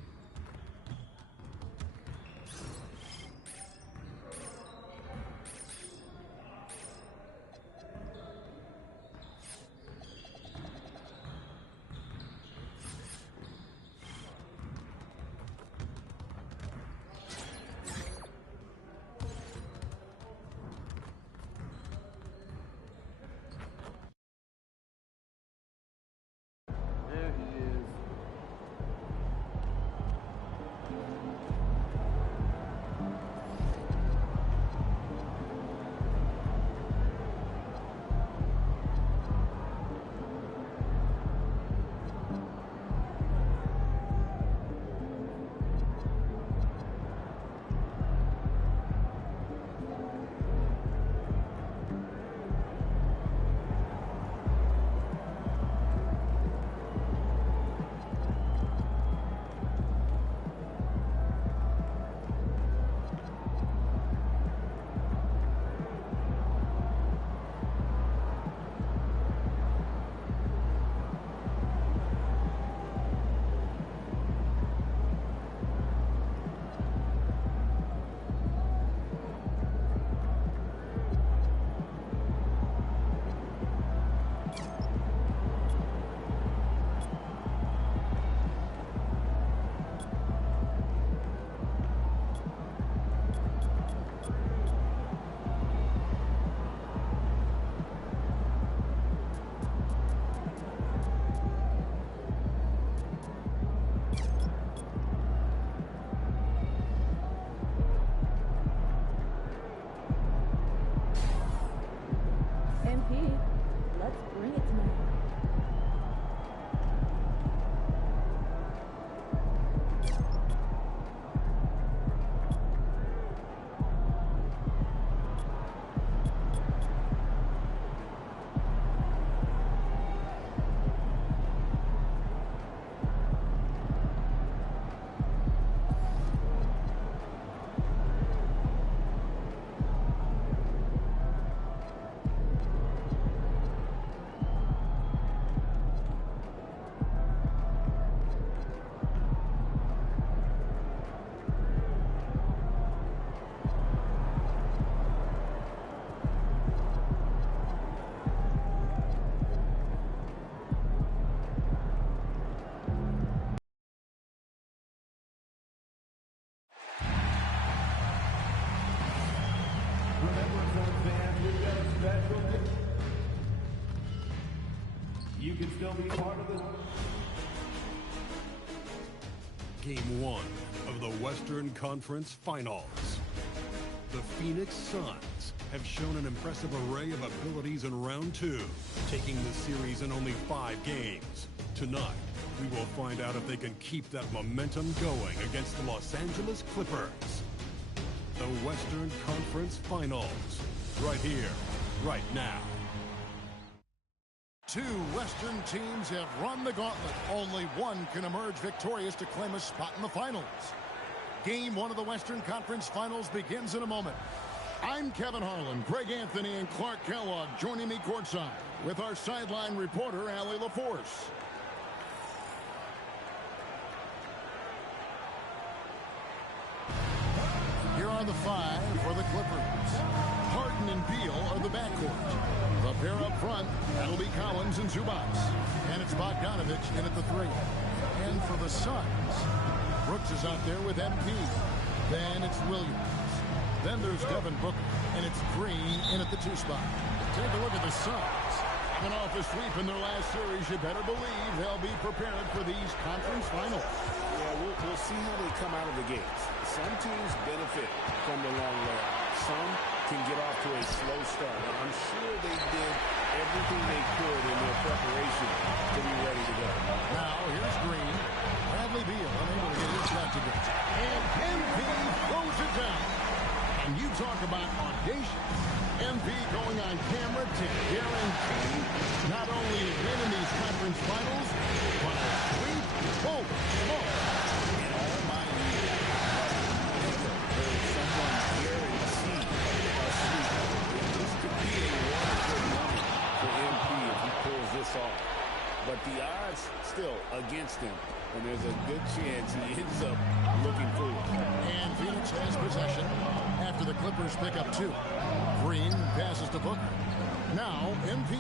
You can still be part of it. Game 1 of the Western Conference Finals. The Phoenix Suns have shown an impressive array of abilities in round 2, taking the series in only 5 games. Tonight, we will find out if they can keep that momentum going against the Los Angeles Clippers. The Western Conference Finals, right here, right now. Two Western teams have run the gauntlet. Only one can emerge victorious to claim a spot in the finals. Game 1 of the Western Conference Finals begins in a moment. I'm Kevin Harlan, Greg Anthony, and Clark Kellogg joining me courtside with our sideline reporter, Allie LaForce. Here are the 5 for the Clippers. Harden and Beal are the backcourt. The pair up front, that'll be Collins and Zubac. And it's Bogdanovich in at the 3. And for the Suns, Brooks is out there with MP. Then it's Williams. Then there's Devin Booker, and it's Green in at the 2 spot. Take a look at the Suns. Coming off a sweep in their last series, you better believe they'll be prepared for these conference finals. Yeah, we'll see how they come out of the gates. Some teams benefit from the long layout. Some can get off to a slow start. And I'm sure they did everything they could in their preparation to be ready to go. Now, here's Green. Bradley Beal unable to get his shot to go. And MP throws it down. And you talk about audacious. MP going on camera to guarantee not only a win in these conference finals, but a sweep. Oh, oh. In all my years, I've never heard someone guarantee a sweep. This could be a wonderful night for MP if he pulls this off. But the odds still against him. and there's a good chance he ends up looking foolish. And Phoenix has possession after the Clippers pick up 2. Green passes to Booker. Now, MP.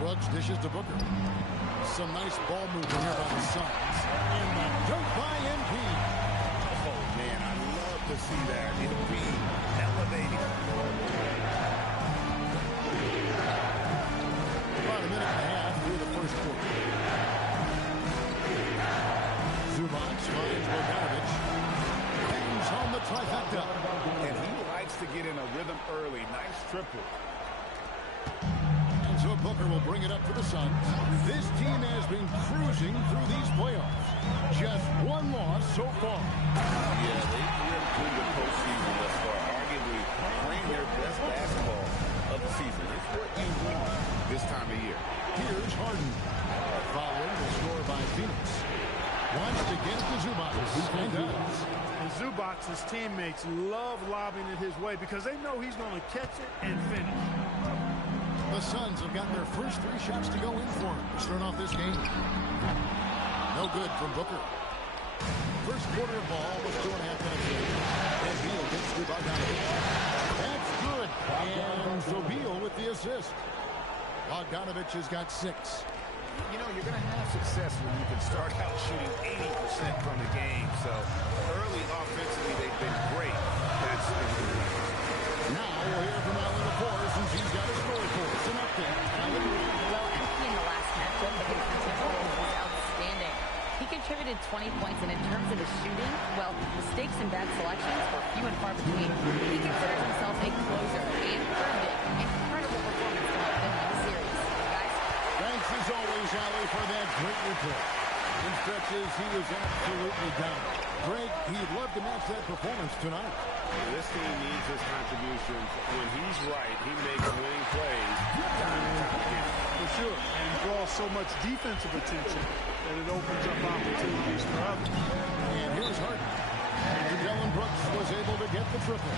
Brooks dishes to Booker. Some nice ball movement here by the Suns. And the dunk by MP. Oh, man, I love to see that. MP elevating. About a minute and a half through the first quarter. Zubac finds Bogdanovic. Bangs home the trifecta. And he likes to get in a rhythm early. Nice triple. And so Booker will bring it up for the Suns. This team has been cruising through these playoffs. Just one loss so far. Yeah, they've really played the postseason thus far. Arguably playing their best basketball of the season. It's what you want this time of year. Here's Harden. Following the score by Phoenix. Wants to get to Zubac. He does. And Zubac's teammates love lobbing it his way because they know he's going to catch it and finish. The Suns have gotten their first 3 shots to go in for him to start off this game. No good from Booker. First quarter of ball was 2.5 minutes in. And Beal gets to Bogdanovic. That's good. And so Beal with the assist. Bogdanovic has got 6. You know, you're going to have success when you can start out shooting 80% from the game. So early offensively, they've been great. That's now we'll hear from Allen LaForce since he's got a story for us. An update. Well, MP in the last matchup against the Timberwolves was outstanding. He contributed 20 points, and in terms of his shooting, well, mistakes and bad selections were few and far between. He considers himself a closer and proved it. Incredible performance to help them win the series. Guys? Thanks as always, Allie, for that great report. In stretches, he was absolutely down. Greg, he'd love to match that performance tonight. This team needs his contributions. When he's right, he makes winning plays time and time again. For sure. And draws so much defensive attention that it opens up opportunities for others. And here's Harden. And Dillon Brooks was able to get the triple.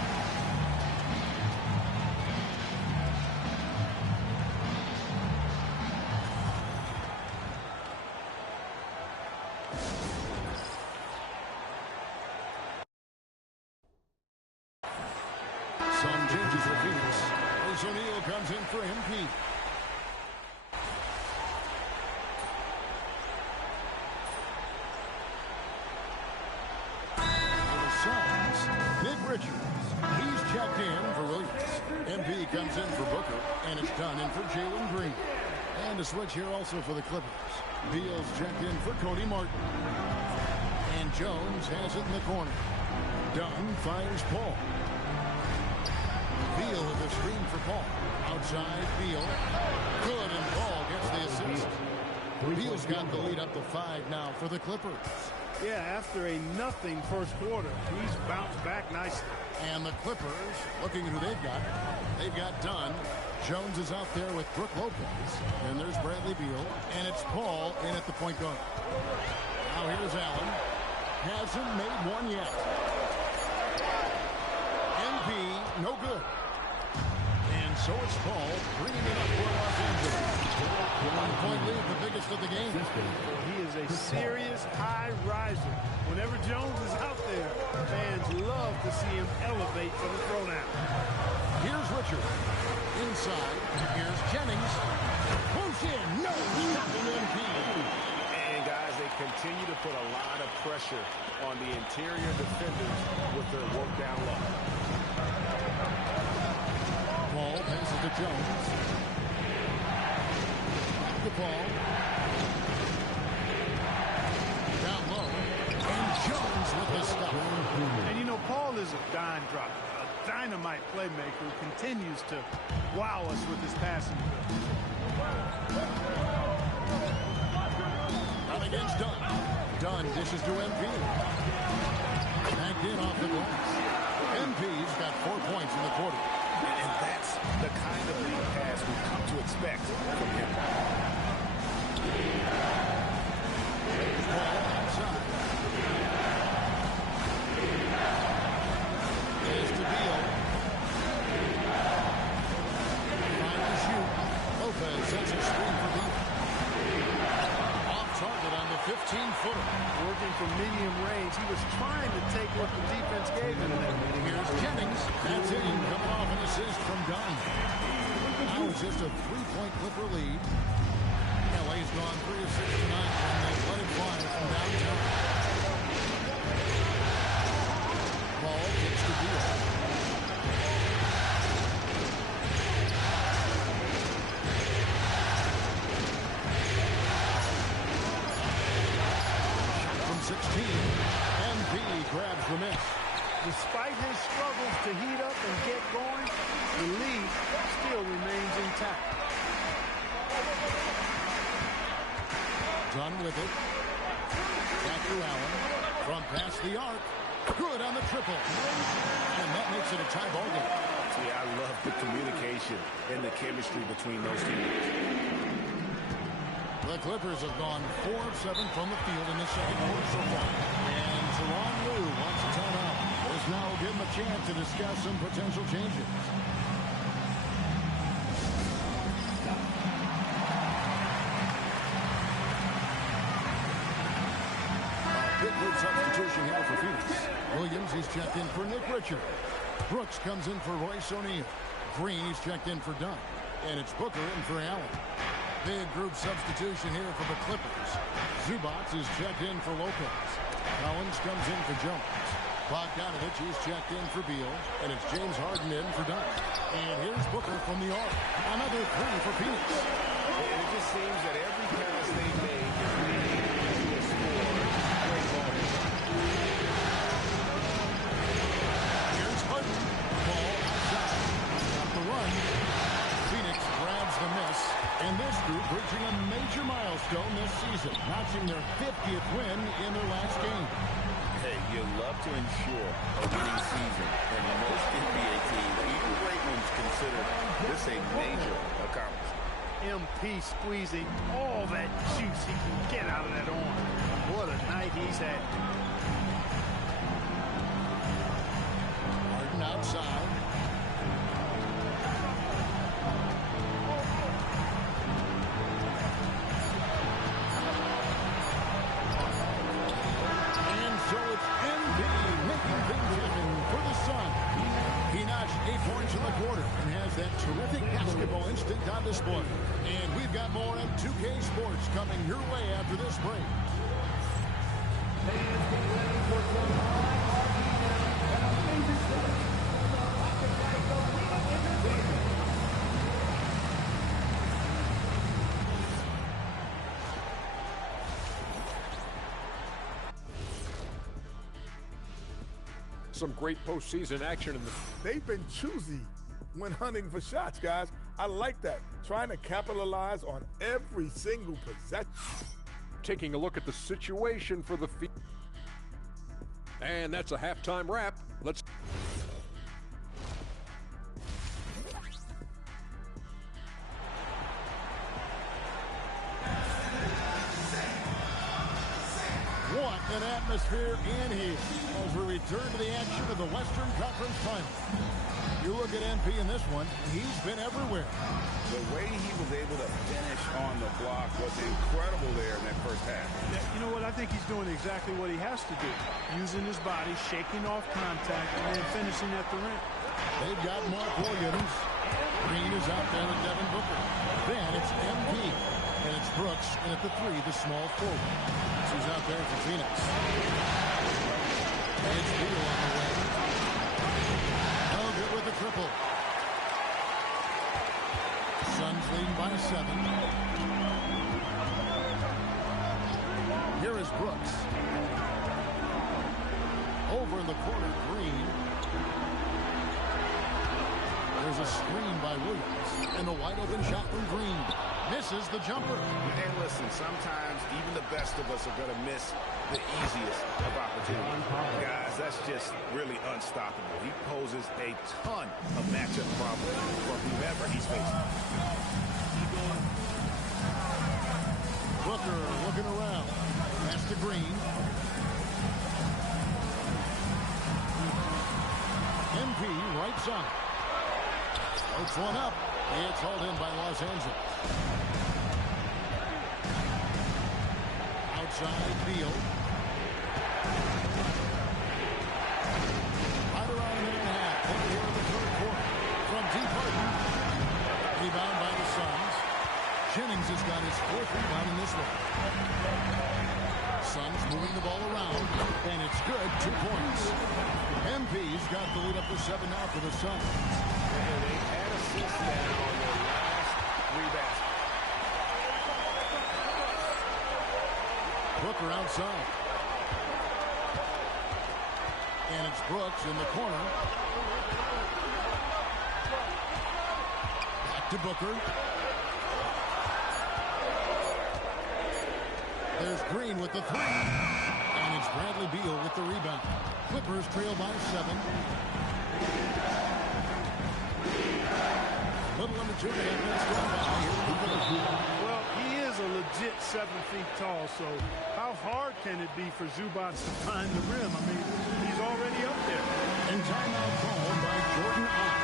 Some changes for Phoenix. As O'Neal comes in for MP. For the Suns, Nick Richards. He's checked in for Williams. MP comes in for Booker, and it's done in for Jalen Green. And a switch here also for the Clippers. Beal's checked in for Cody Martin. And Jones has it in the corner. Dunn fires Paul. Beal with the screen for Paul. Outside, Beal. Good, and Paul gets the assist. Beal's got the lead up to 5 now for the Clippers. Yeah, after a nothing first quarter, he's bounced back nicely. And the Clippers, looking at who they've got Dunn. Jones is out there with Brook Lopez. And there's Bradley Beal. And it's Paul in at the point guard. Now here's Allen. Hasn't made one yet. MP, no good. And so it's Paul bringing it up for Los Angeles. 1-point lead, the biggest of the game. He is a serious high riser. Whenever Jones is out there, fans love to see him elevate for the throwdown. Here's Richard. Inside, here's Jennings. Push in, no stopping MP. And guys, they continue to put a lot of pressure on the interior defenders with their work down low. Paul passes to Jones. Back to Paul. Down low. And Jones with the stop. And you know, Paul is a dime dropper, a dynamite playmaker who continues to wow us with his passing ability. Out against Dunn. Dunn dishes to MP. Backed in off the glass. MP's got 4 points in the quarter. And that's the kind of lead pass we've come to expect from him. Paul outside. Is to Beal. Trying to shoot. Lopez sets a screen for Beal. Off what the defense gave him. Here's Jennings. That's in. Coming off an assist from Dunn. Now it's just a 3-point Clipper lead. LA's gone 3 of 6 tonight, and they've let it fly from downtown. Ball kicks to Beal. Shot from 16. MP grabs the miss. Despite his struggles to heat up and get going, the lead still remains intact. Done with it. Back to Allen. From past the arc. Good on the triple. And that makes it a tie ball game. See, I love the communication and the chemistry between those teams. The Clippers have gone 4 of 7 from the field in the second quarter so far. And Tyronn Lue wants a timeout. This now will give him a chance to discuss some potential changes. Big group substitution here for Phoenix. Williams, he's checked in for Nick Richards. Brooks comes in for Royce O'Neal. Green, he's checked in for Dunn. And it's Booker in for Allen. Big group substitution here for the Clippers. Zubac is checked in for Lopez. Collins comes in for Jones. Bogdanovich is checked in for Beal. And it's James Harden in for Dunn. And here's Booker from the arc. Another 3 for Phoenix. And it just seems that every pass they made is leading to a score. Great ball. Here's Harden. Ball outside. Got the run. Phoenix grabs the miss. And this group reaching a major milestone this season, notching their 50th win in their last game. Hey, you love to ensure a winning season, and most NBA teams, even great ones, consider this a major accomplishment. MP squeezing all that juice he can get out of that arm. What a night he's had. Harden outside. And so it's MB making things happen for the Suns. He notched 8 points in the quarter and has that terrific basketball instinct on display. And we've got more on 2K Sports coming your way after this break. Some great postseason action in the... They've been choosy when hunting for shots, guys. I like that. Trying to capitalize on every single possession. Taking a look at the situation for the... And that's a halftime wrap. Let's... What an atmosphere in here as we return to the action of the Western Conference Finals. You look at MP in this one, he's been everywhere. The way he was able to finish on the block was incredible there in that first half. Yeah, you know what? I think he's doing exactly what he has to do. Using his body, shaking off contact, and then finishing at the rim. They've got Mark Williams. Green is out there with Devin Booker. Then it's MP. And it's Brooks. And at the 3, the small forward. Who's out there for Phoenix. It's Beal on the way. No good with the triple. Suns leading by 7. Here is Brooks. Over in the corner, Green. There's a screen by Williams. And a wide open shot from Green. Misses the jumper. And listen, sometimes even the best of us are going to miss the easiest of opportunities. Guys, that's just really unstoppable. He poses a ton of matchup problems for whomever he's facing. Booker looking around. Pass to Green. MP right side. Floats one up. It's hauled in by Los Angeles. Outside Beal. his 4th rebound in this one. Suns moving the ball around, and it's good. 2 points. MP's got the lead up to 7 now for the Suns. And they had assists now on their last 3 baskets. Booker outside. And it's Brooks in the corner. Back to Booker. There's Green with the 3. And it's Bradley Beal with the rebound. Clippers trail by 7. Little under 2 minutes gone by. Well, he is a legit 7 feet tall, so how hard can it be for Zubac to find the rim? I mean, he's already up there. And timeout called by Jordan Ott.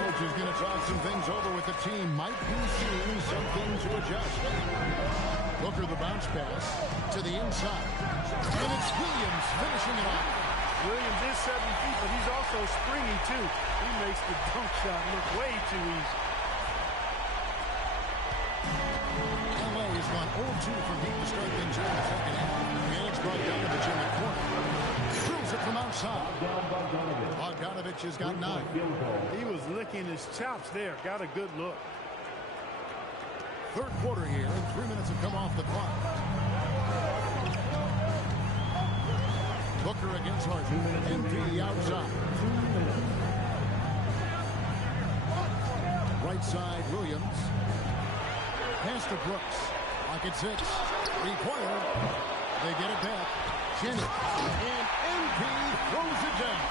Coach is going to talk some things over with the team. Might be seeing something to adjust. Booker the bounce pass to the inside. And it's Williams finishing it off. Williams is 7 feet, but he's also springy, too. He makes the dunk shot look way too easy. LA has gone 0-2 from deep to start things here in the second half. And it's Bogdanovich in the corner. Throws it from outside. Bogdanovich has got 9. He was licking his chops there. Got a good look. 3rd quarter here, and 3 minutes have come off the clock. Booker against Harden. MP outside. Right side, Williams. Pass to Brooks. Pocket 6. 3-pointer. They get it back. Jennings. And MP throws it down.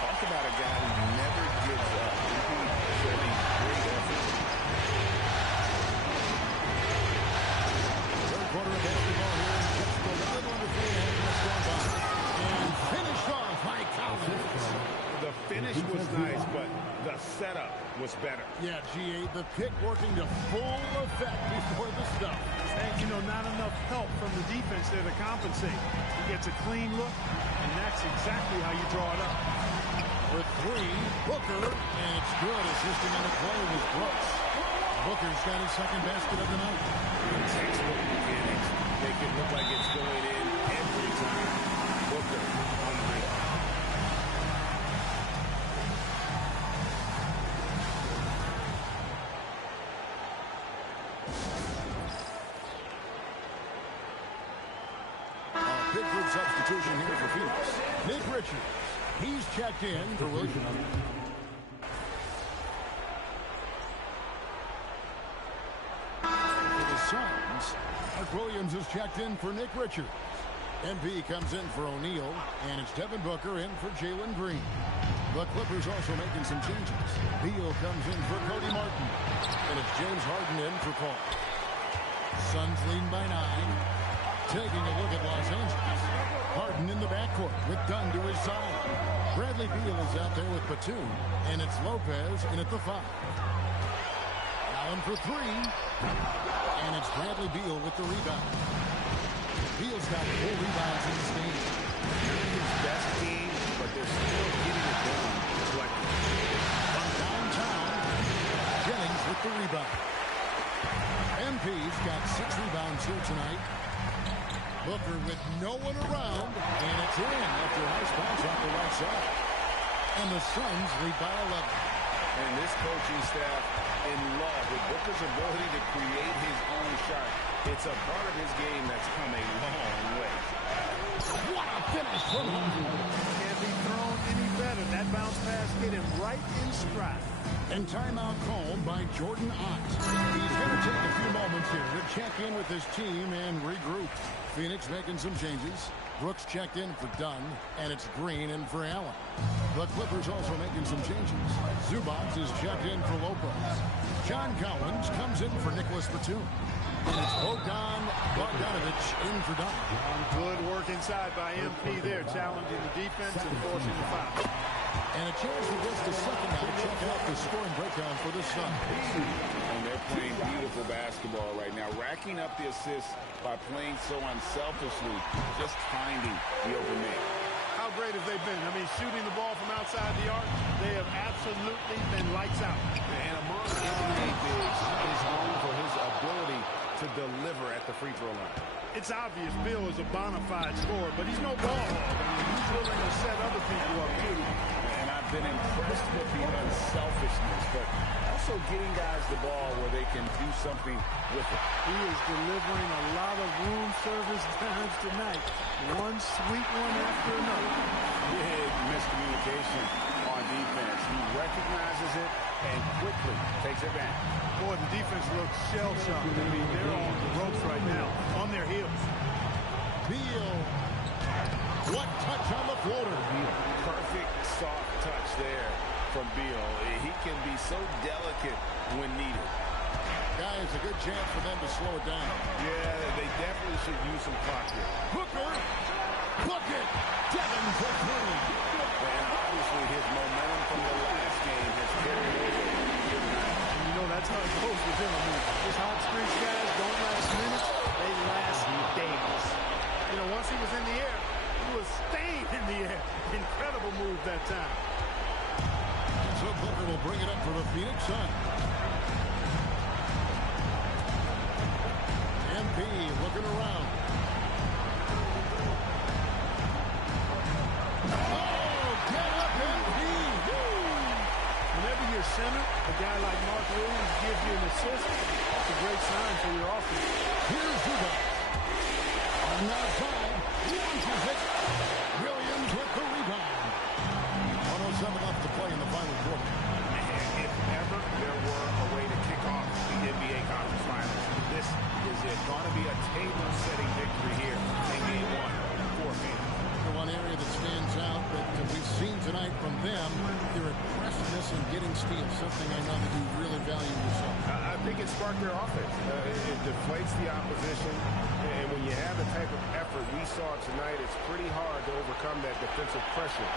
Talk about a guy who never gives up. Showing great effort. 3rd quarter of basketball here. Just a little under 3.5 minutes gone by. And finished off by Collins. The finish was nice, but the setup was better. Yeah, GA, the pick working to full effect before the stuff. And, you know, not enough help from the defense there to compensate. He gets a clean look, and that's exactly how you draw it up. For 3, Booker, and it's good. Assisting on the play was Brooks. Booker's got his 2nd basket of the night. Textbook mechanics make it look like it's going in every time. Booker on the ring. Bigford substitution here for Phoenix. Nick Richards. He's checked in for Williams. For the Suns, Mark Williams is checked in for Nick Richards. MP comes in for O'Neal, and it's Devin Booker in for Jalen Green. The Clippers also making some changes. Beal comes in for Cody Martin, and it's James Harden in for Paul. Suns leading by 9. Taking a look at Los Angeles. Harden in the backcourt with Dunn to his side. Bradley Beal is out there with Batum, and it's Lopez in at the 5. Allen for 3. And it's Bradley Beal with the rebound. Beal's got 4 rebounds in this game. His best team, but they're still getting it done. From downtown, Jennings with the rebound. MP's got 6 rebounds here tonight. Booker with no one around, and it's in after a nice bounce off the right side. And the Suns lead by 11. And this coaching staff in love with Booker's ability to create his own shot. It's a part of his game that's come a long way. What a finish from Harden. Can't be thrown any better. That bounce pass hit him right in stride. And timeout called by Jordan Ott. He's going to take a few moments here to check in with his team and regroup. Phoenix making some changes. Brooks checked in for Dunn, and it's Green in for Allen. The Clippers also making some changes. Zubac is checked in for Lopez. John Collins comes in for Nicholas Batum. And it's Bogdanovich in for Dunn. Good work inside by MP there, challenging the defense and forcing the foul. And a chance for just a second now to check out the scoring breakdown for the Suns. And they're playing beautiful basketball right now, racking up the assists by playing so unselfishly, just finding the open man. How great have they been? I mean, shooting the ball from outside the arc, they have absolutely been lights out. And among NBA bigs, is known for his ability to to deliver at the free throw line. It's obvious Bill is a bona fide scorer, but he's no ball hog. I mean, he's willing to set other people up, too. And I've been impressed with the unselfishness, but also getting guys the ball where they can do something with it. He is delivering a lot of room service times tonight. One sweet one after another. Big miscommunication on defense. He recognizes it and quickly takes advantage. Boy, the defense looks shell-shocked. I mean, they're on the ropes right now, on their heels. Beal. What touch on the floater. Perfect soft touch there from Beal. He can be so delicate when needed. Guys, a good chance for them to slow it down. Yeah, they definitely should use some clock here. Hooker. Bucket. Devin for three. And obviously his momentum from the last game has carried over here tonight. You know, that's how it goes with him. I mean, his hot streaks, guys, don't last minutes. They last days. You know, once he was in the air, he was staying in the air. Incredible move that time. So Booker will bring it up for the Phoenix Suns. MP looking around. Oh, get up, MP! Whenever you're center, a guy like Mark Williams gives you an assist, that's a great sign for your offense. Here's Zuba. On the outside, launches it. Williams with the rebound. 107 left to play in the final quarter. And if ever there were a way to kick off the NBA Conference Finals, this is it. Going to be a table-setting victory here in Game 1 for Phoenix. The one area that stands out that we've seen tonight from them, their aggressiveness in getting steals, something I know that you really value yourself. I think it sparked their offense. It deflates the opposition, and when you have the type of effort we saw tonight, it's pretty hard to overcome that defensive pressure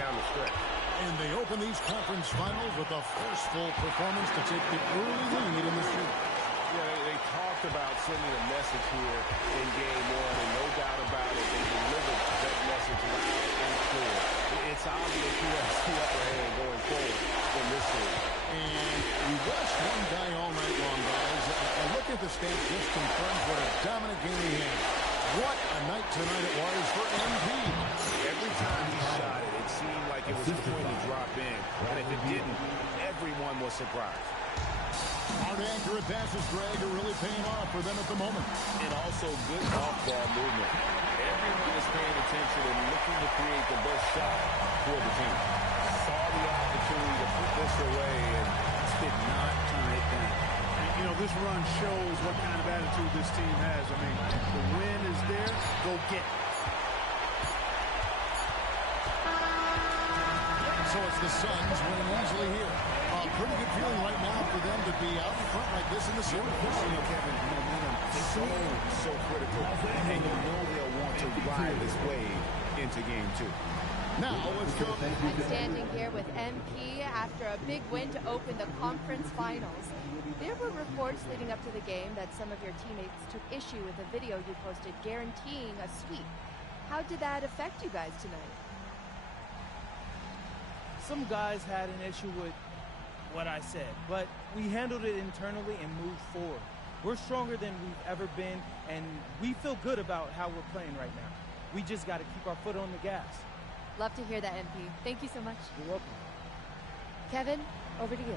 down the stretch. And they open these conference finals with a forceful performance to take the early lead in the series. Yeah, they talked about sending a message here in Game 1, and no doubt about it, they delivered that message loud and clear. It's obvious who has the upper hand going forward in this series. And we watched one guy all night long, guys. And look at the stats just confirms what a dominant game he had. What a night tonight it was for MP. Every time he shot it, it seemed like it was going to drop in. And if it didn't, everyone was surprised. Hard accurate passes, Greg, are really paying off for them at the moment. And also good off-ball movement. Everyone is paying attention and looking to create the best shot for the team. Saw the opportunity to put this away and did not turn it down. You know, this run shows what kind of attitude this team has. I mean, the win is there, go get it. So it's the Suns winning easily here. Pretty good feeling right now for them to be out in front like this in the series. You know, Kevin, momentum is so critical. And you know they'll want to ride this wave into Game 2. Now, let's go. I'm standing here with MP after a big win to open the conference finals. There were reports leading up to the game that some of your teammates took issue with a video you posted guaranteeing a sweep. How did that affect you guys tonight? Some guys had an issue with what I said, but we handled it internally and moved forward. We're stronger than we've ever been, and we feel good about how we're playing right now. We just got to keep our foot on the gas. Love to hear that, MP. Thank you so much. You're welcome. Kevin, over to you.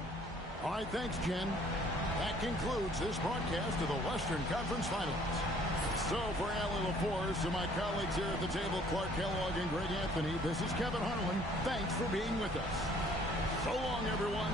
All right, thanks, Jen. That concludes this broadcast of the Western Conference Finals. So for Allie LaForce and my colleagues here at the table, Clark Kellogg and Greg Anthony, this is Kevin Harlan. Thanks for being with us. So long, everyone.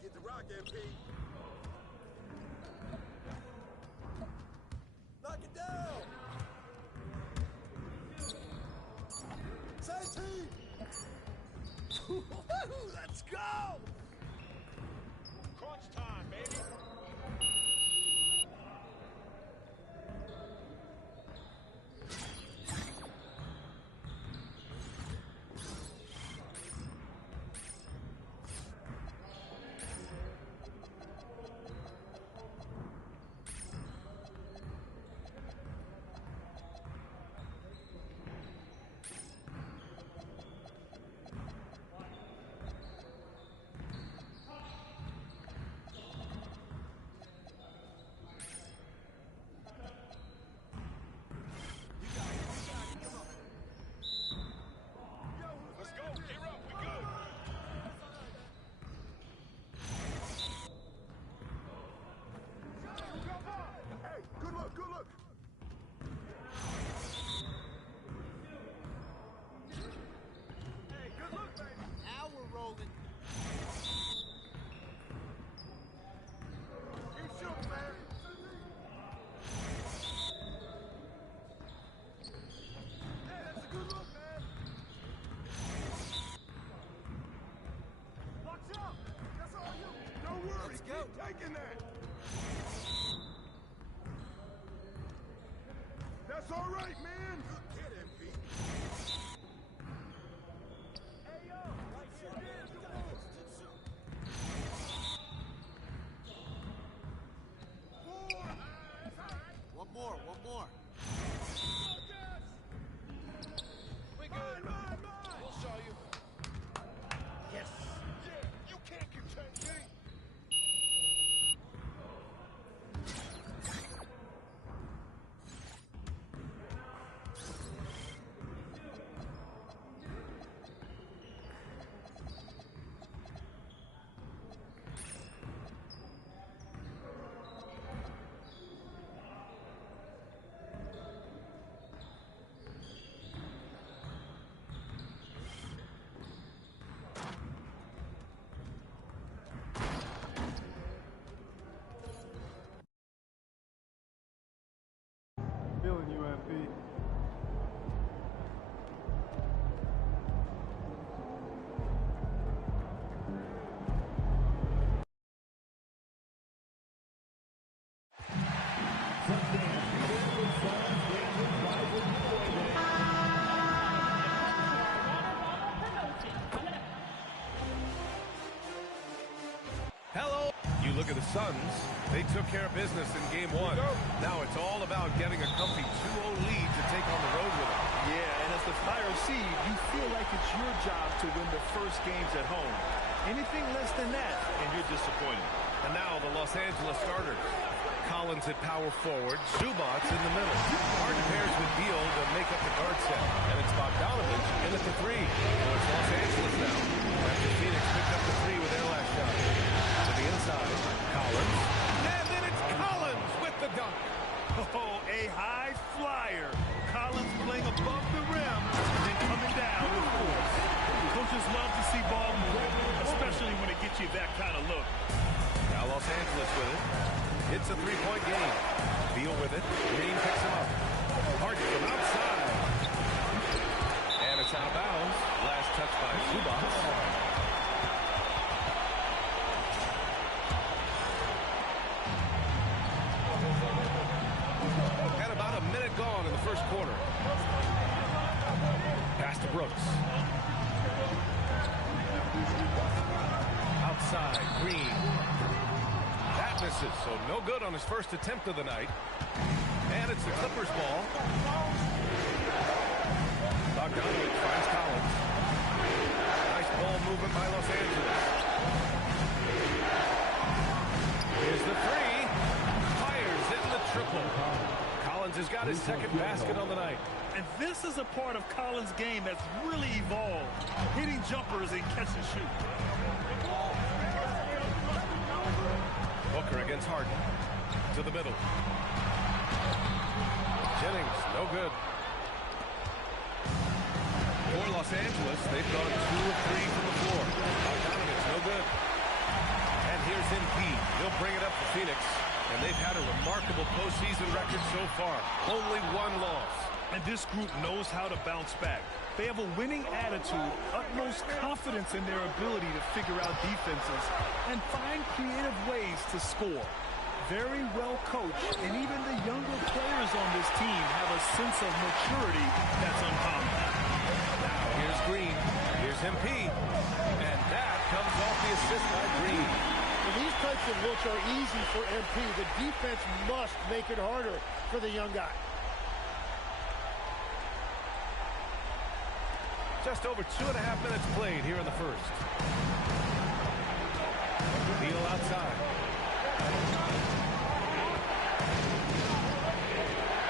Get the rock, MP. Knock it down. Same team. Let's go. Crunch time, baby. Taking that. That's all right, man. Good kid, MP. Hey, yo. One more. We good. We'll show you. Yes. Yeah, you can't contain me. Feeling you, MP. Hello. You look at the Suns. They took care of business in game one. Now it's all about getting a comfy 2-0 lead to take on the road with them. Yeah, and as the higher seed, you feel like it's your job to win the first games at home. Anything less than that, and you're disappointed. And now the Los Angeles starters. Collins at power forward, Zubats in the middle. Hard pairs with Beal to make up the guard set. And it's Bogdanovich in at the three. So it's Los Angeles now. After Phoenix picked up the three with their last shot. To the inside, Collins. And then it's Collins with the dunk. Oh, a high flyer. Collins playing above the rim and then coming down with force. Coaches love to see ball move, especially when it gets you that kind of look. Now Los Angeles with it. It's a three-point game. Beal with it. Green picks him up. Harden from outside. And it's out of bounds. Last touch by Zubats. And about a minute gone in the first quarter. Pass to Brooks. Outside, Green. That misses, so no good on his first attempt of the night. And it's the Clippers' ball. Bogdanovich finds Collins. Nice ball movement by Los Angeles. got his second basket on the night. And this is a part of Collins' game that's really evolved, hitting jumpers and catch and shoot. Booker against Harden. To the middle. Jennings, no good. For Los Angeles, they've gone 2 of 3 from the floor. Bogdanovich, no good. And here's Embiid. He'll bring it up for Phoenix. And they've had a remarkable postseason record so far. Only 1 loss. And this group knows how to bounce back. They have a winning attitude, utmost confidence in their ability to figure out defenses, and find creative ways to score. Very well coached, and even the younger players on this team have a sense of maturity that's uncommon. Now here's Green. Here's Embiid. And that comes off the assist by Green. Well, these types of looks are easy for MP. The defense must make it harder for the young guy. Just over 2.5 minutes played here in the first. Beal outside.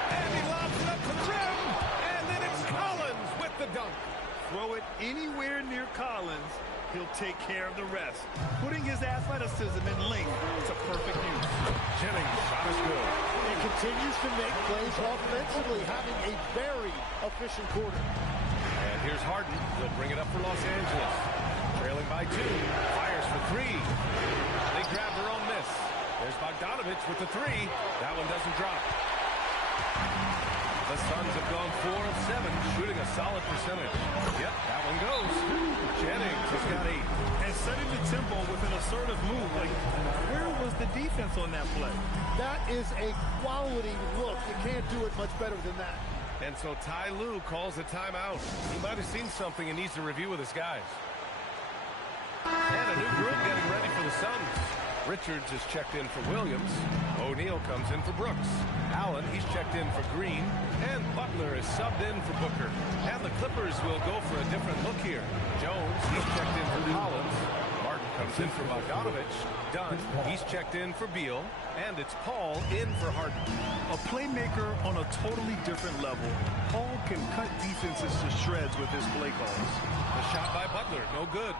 And he lobs it up to the rim. And then it's Collins with the dunk. Throw it anywhere near Collins, he'll take care of the rest. Putting his athleticism in length to perfect use. Jennings, shot is good. And continues to make plays offensively, having a very efficient quarter. And here's Harden. He'll bring it up for Los Angeles. Trailing by 2. Fires for 3. They grab their own miss. There's Bogdanovich with the 3. That one doesn't drop. The Suns have gone 4 of 7, shooting a solid percentage. Yep, that one goes. Jennings has got 8. And setting the tempo with an assertive move. Like, where was the defense on that play? That is a quality look. You can't do it much better than that. And so Ty Lue calls a timeout. He might have seen something and needs to review with his guys. And a new group getting ready for the Suns. Richards is checked in for Williams. O'Neal comes in for Brooks. Allen, he's checked in for Green. And Butler is subbed in for Booker. And the Clippers will go for a different look here. Jones, he's checked in for Collins. Martin comes in for Bogdanovich. Dunn, he's checked in for Beal. And it's Paul in for Harden. A playmaker on a totally different level. Paul can cut defenses to shreds with his play calls. The shot by Butler, no good.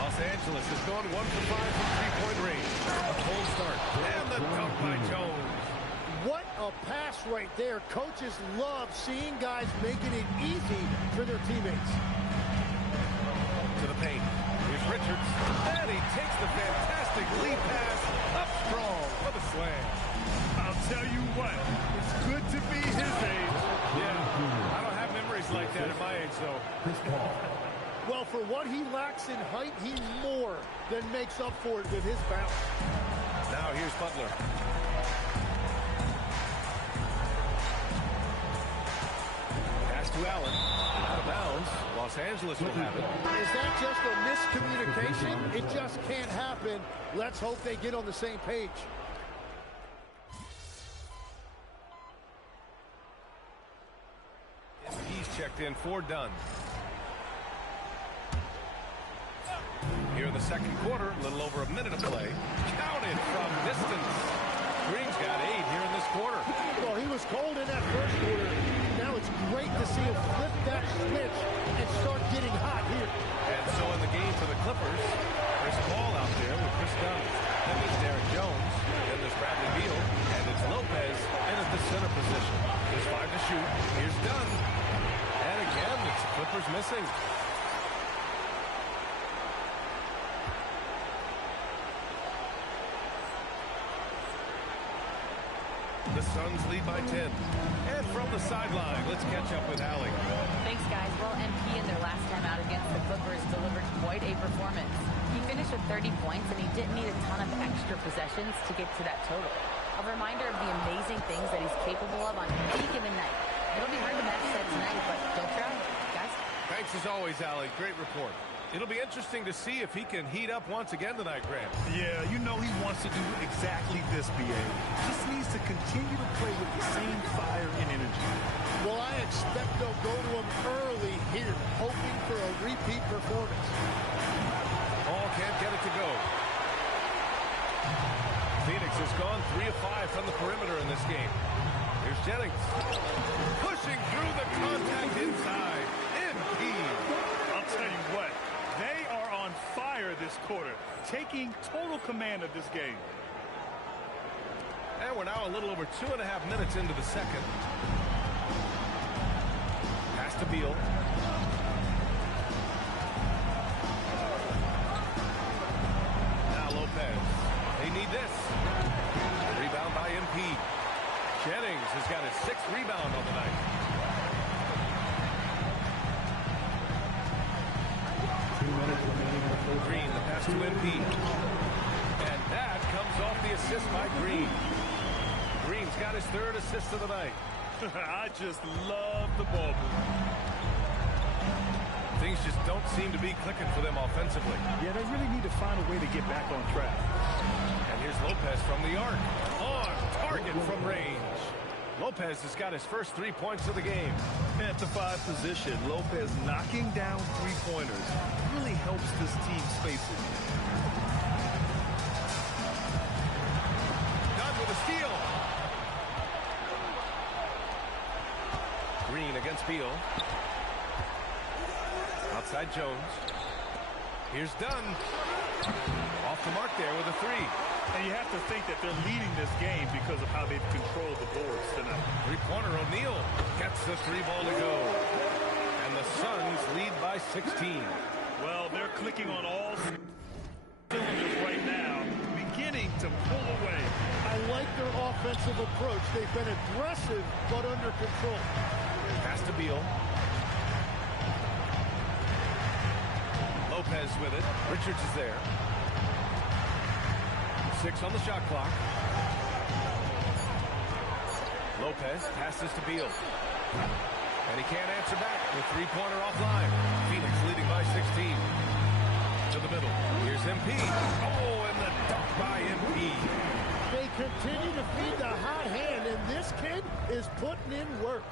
Los Angeles has gone 1 for 5 from three-point range. A cold start. And the dunk by Jones. What a pass right there. Coaches love seeing guys making it easy for their teammates. To the paint. Here's Richards. And he takes the fantastic lead pass up strong for the slam. I'll tell you what, it's good to be his age. Yeah, I don't have memories like that at my age, though. Well, for what he lacks in height, he more than makes up for it with his bounce. Now here's Butler. Pass to Allen. Out of bounds. Los Angeles will have it. Is that just a miscommunication? It just can't happen. Let's hope they get on the same page. He's checked in for Dunn. Here in the second quarter, a little over a minute of play. Counted from distance. Green's got 8 here in this quarter. Well, he was cold in that first quarter. Now it's great to see him flip that switch and start getting hot here. And so in the game for the Clippers, Chris Paul out there with Chris Dunn. Then there's Derek Jones. Then there's Bradley Beal. And it's Lopez in at the center position. There's 5 to shoot. Here's Dunn. And again, it's the Clippers missing. The Suns lead by 10. And from the sideline, let's catch up with Allie. Thanks, guys. Well, MP in their last time out against the Clippers delivered quite a performance. He finished with 30 points, and he didn't need a ton of extra possessions to get to that total. A reminder of the amazing things that he's capable of on any given night. It'll be hard to match that tonight, but don't try, guys. Thanks as always, Allie. Great report. It'll be interesting to see if he can heat up once again tonight, Grant. Yeah, you know he wants to do exactly this, B.A. Just needs to continue to play with the same fire and energy. Well, I expect they'll go to him early here, hoping for a repeat performance. Paul can't get it to go. Phoenix has gone 3 of 5 from the perimeter in this game. Here's Jennings. Pushing through the contact inside. MP. I'll tell you what, they are on fire this quarter, taking total command of this game. And we're now a little over 2.5 minutes into the second. Pass to Beal. Now Lopez. They need this. The rebound by MP. Jennings has got his 6th rebound on the night. Green, the pass to MP. And that comes off the assist by Green. Green's got his 3rd assist of the night. I just love the ball movement. Things just don't seem to be clicking for them offensively. Yeah, they really need to find a way to get back on track. And here's Lopez from the arc. On target from range. Lopez has got his first 3 points of the game. At the 5 position, Lopez knocking down 3-pointers really helps this team space it. Done with a steal. Green against Beal. Outside Jones. Here's Dunn. Off the mark there with a 3. And you have to think that they're leading this game because of how they've controlled the boards tonight. 3-pointer O'Neal gets the 3 ball to go. And the Suns lead by 16. Well, they're clicking on all cylinders right now, beginning to pull away. I like their offensive approach. They've been aggressive, but under control. Pass to Beal. Lopez with it. Richards is there. 6 on the shot clock. Lopez passes to Beal. And he can't answer back. The 3-pointer offline. Phoenix leading by 16. To the middle. Here's MP. Oh, and the dunk by MP. They continue to feed the hot hand, and this kid is putting in work.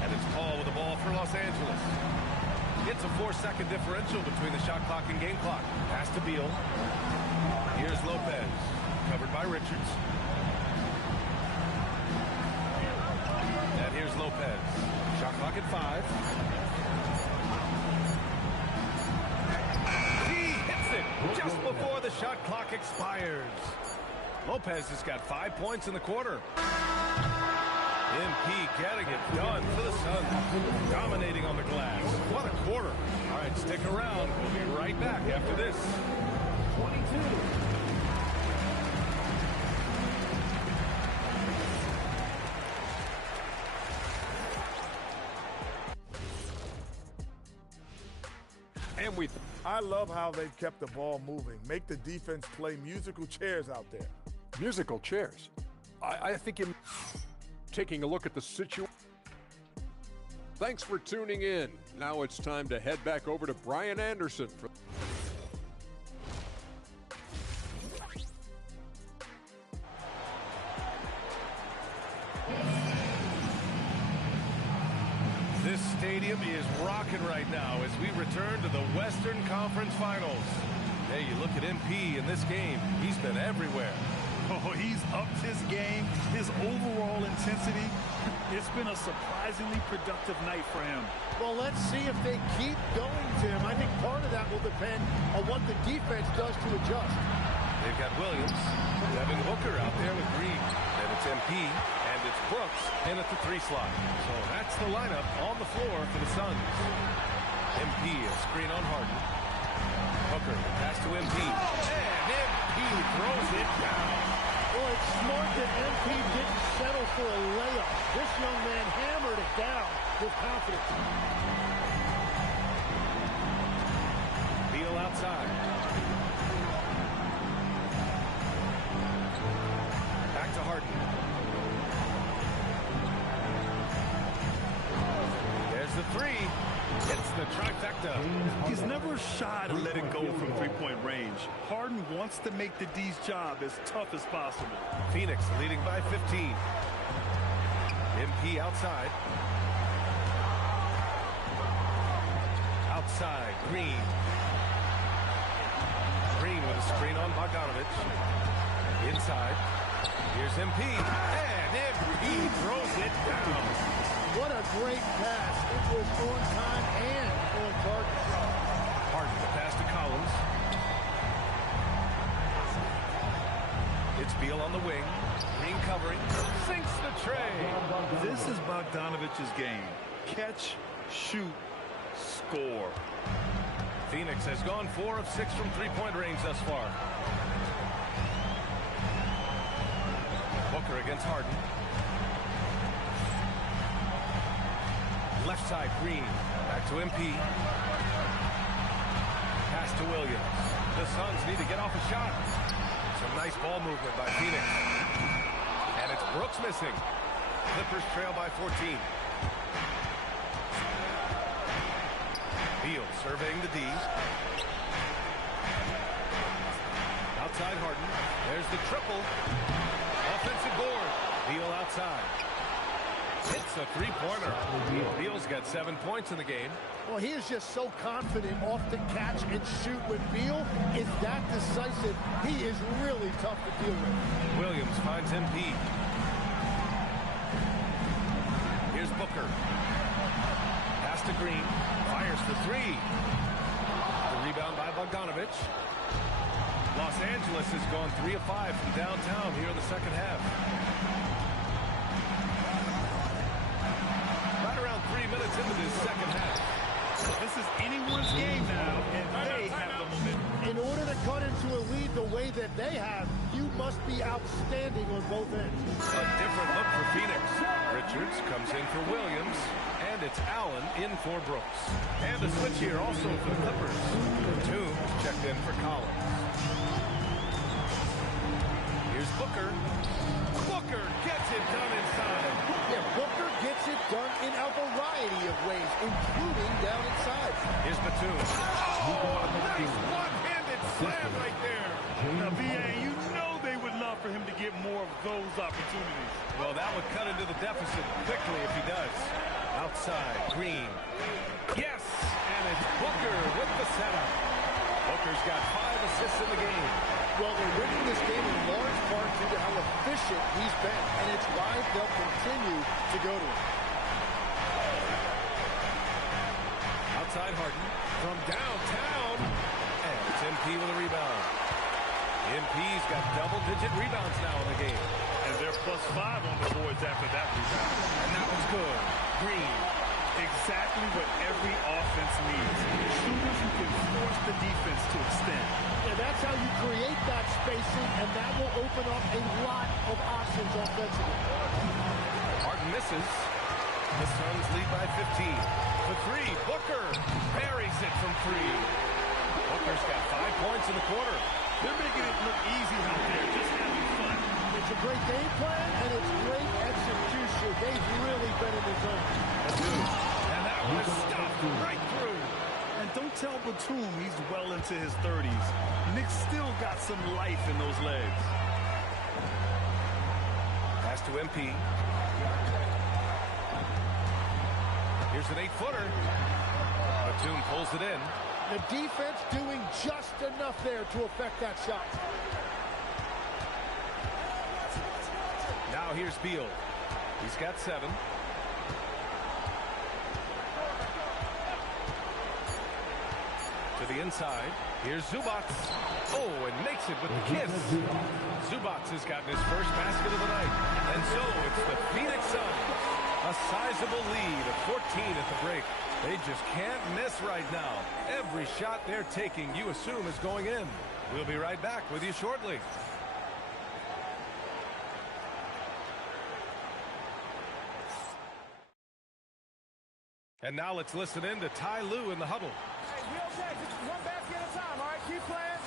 And it's Paul with the ball for Los Angeles. It's a 4-second differential between the shot clock and game clock. Pass to Beal. Here's Lopez. Covered by Richards. And here's Lopez. Shot clock at 5. He hits it just before the shot clock expires. Lopez has got 5 points in the quarter. MP getting it done for the Suns. Dominating on the glass. What a quarter. All right, stick around. We'll be right back after this. 22. And I love how they've kept the ball moving. Make the defense play musical chairs out there. Musical chairs. I think in taking a look at the situation. Thanks for tuning in. Now it's time to head back over to Brian Anderson for This stadium is rocking right now as we return to the Western Conference Finals. Hey, you look at MP in this game, he's been everywhere. Oh, he's upped his game, his overall intensity. It's been a surprisingly productive night for him. Well, let's see if they keep going, Tim. I think part of that will depend on what the defense does to adjust. They've got Williams, Devin Booker out there with Green. And it's MP, and it's Brooks in at the 3 slot. So that's the lineup on the floor for the Suns. MP, a screen on Harden. Booker, pass to MP. And MP throws it down. Well, it's smart that MP didn't settle for a layup. This young man hammered it down with confidence. Beal outside. Back to Harden. There's the 3. It's the trifecta. He's never shy to let it go from 3-point range. Harden wants to make the D's job as tough as possible. Phoenix leading by 15. MP outside. Outside, Green. Green with a screen on Bogdanovich. Inside. Here's MP, and MP throws it down. What a great pass. It was on time and on target. Harden, the pass to Collins. It's Beal on the wing. Green covering. Sinks the tray. This is Bogdanovich's game. Catch, shoot, score. Phoenix has gone 4 of 6 from three-point range thus far. Booker against Harden. Left side, Green. Back to MP. Pass to Williams. The Suns need to get off a shot. Some nice ball movement by Phoenix. And it's Brooks missing. Clippers trail by 14. Beal surveying the D. Outside Harden. There's the triple. Offensive board. Beal outside. Hits a three-pointer. Beal's got 7 points in the game. Well, he is just so confident off the catch and shoot. When Beal is that decisive, he is really tough to deal with. Williams finds MP. Here's Booker. Pass to Green. Fires for three. The rebound by Bogdanovic. Los Angeles has gone 3 of 5 from downtown here in the second half. Right around 3 minutes into this second half. This is anyone's game now, and they have the momentum. In order to cut into a lead the way that they have, you must be outstanding on both ends. A different look for Phoenix. Richards comes in for Williams, and it's Allen in for Brooks. And a switch here also for the Clippers. Batum checked in for Collins. Here's Booker. Booker gets it done inside. Yeah, Booker gets it done in a variety of ways, including down inside. Here's Batum. Oh, nice one-handed slam right there. Now, BA, you know they would love for him to get more of those opportunities. Well, that would cut into the deficit quickly if he does. Outside, Green. Yes! And it's Booker with the setup. Booker's got 5 assists in the game. Well, they're winning this game in large part due to how efficient he's been, and it's why they'll continue to go to him. Outside Harden from downtown. And it's MP with a rebound. MP's got double-digit rebounds now in the game. And they're +5 on the boards after that rebound. And that one's good. Green. Exactly what every offense needs. Shooters who can force the defense to extend. And that's how you create that spacing, and that will open up a lot of options offensively. Harden misses. The Suns lead by 15. For three, Booker buries it from three. Booker's got 5 points in the quarter. They're making it look easy out there, just having fun. It's a great game plan, and it's great execution. They've really been in the zone. And that was stuffed right through. And don't tell Batum he's well into his 30s. Nick's still got some life in those legs. Pass to MP. Here's an 8-footer. Batum pulls it in. The defense doing just enough there to affect that shot. Now here's Beal. He's got 7. To the inside. Here's Zubac. Oh, and makes it with the kiss. Zubac has gotten his first basket of the night. And so it's the Phoenix Suns. A sizable lead of 14 at the break. They just can't miss right now. Every shot they're taking, you assume, is going in. We'll be right back with you shortly. And now let's listen in to Ty Lue in the huddle. Hey, we okay. Just one basket at a time, all right? Keep playing.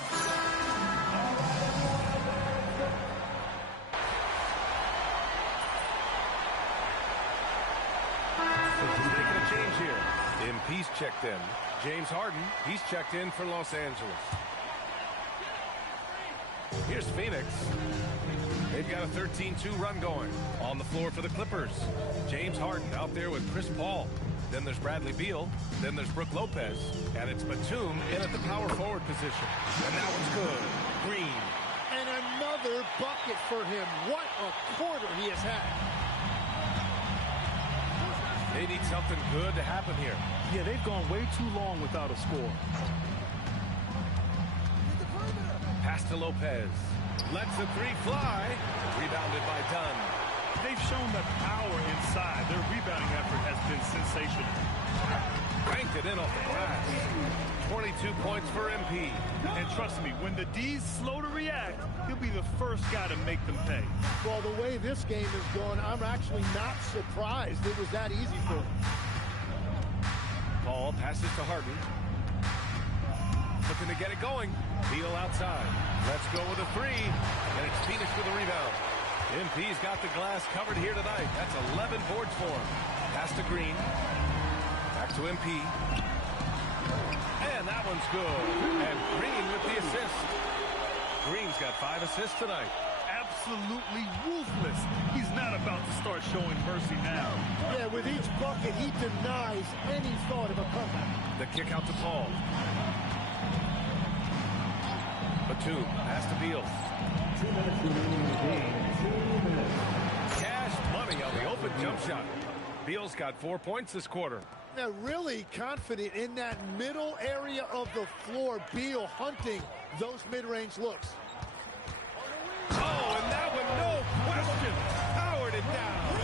Making a change here. MP's checked in. James Harden, he's checked in for Los Angeles. Here's Phoenix. They've got a 13-2 run going. On the floor for the Clippers. James Harden out there with Chris Paul. Then there's Bradley Beal. Then there's Brook Lopez. And it's Batum in at the power forward position. And that one's good. Green. And another Another bucket for him. What a quarter he has had. They need something good to happen here. Yeah, they've gone way too long without a score. Pass to Lopez. Lets the three fly. Rebounded by Dunn. They've shown the power inside. Their rebounding effort has been sensational. Banked it in off the glass. 22 points for MP. And trust me, when the D's slow to react, he'll be the first guy to make them pay. Well, the way this game is going, I'm actually not surprised it was that easy for him. Ball passes to Harden. Looking to get it going. Beal outside. Let's go with a three. And it's Phoenix with a rebound. MP's got the glass covered here tonight. That's 11 boards for him. Pass to Green. Back to MP. And that one's good. And Green with the assist. Green's got 5 assists tonight. Absolutely ruthless. He's not about to start showing mercy now. Yeah, with each bucket, he denies any thought of a comeback. The kick out to Paul. Batum, pass to Beal. 2 minutes remaining in the game. 2 minutes. Cash money on the open jump shot. Beal's got 4 points this quarter. They're really confident in that middle area of the floor. Beal hunting those mid-range looks. Oh, and that one, no question, powered it down.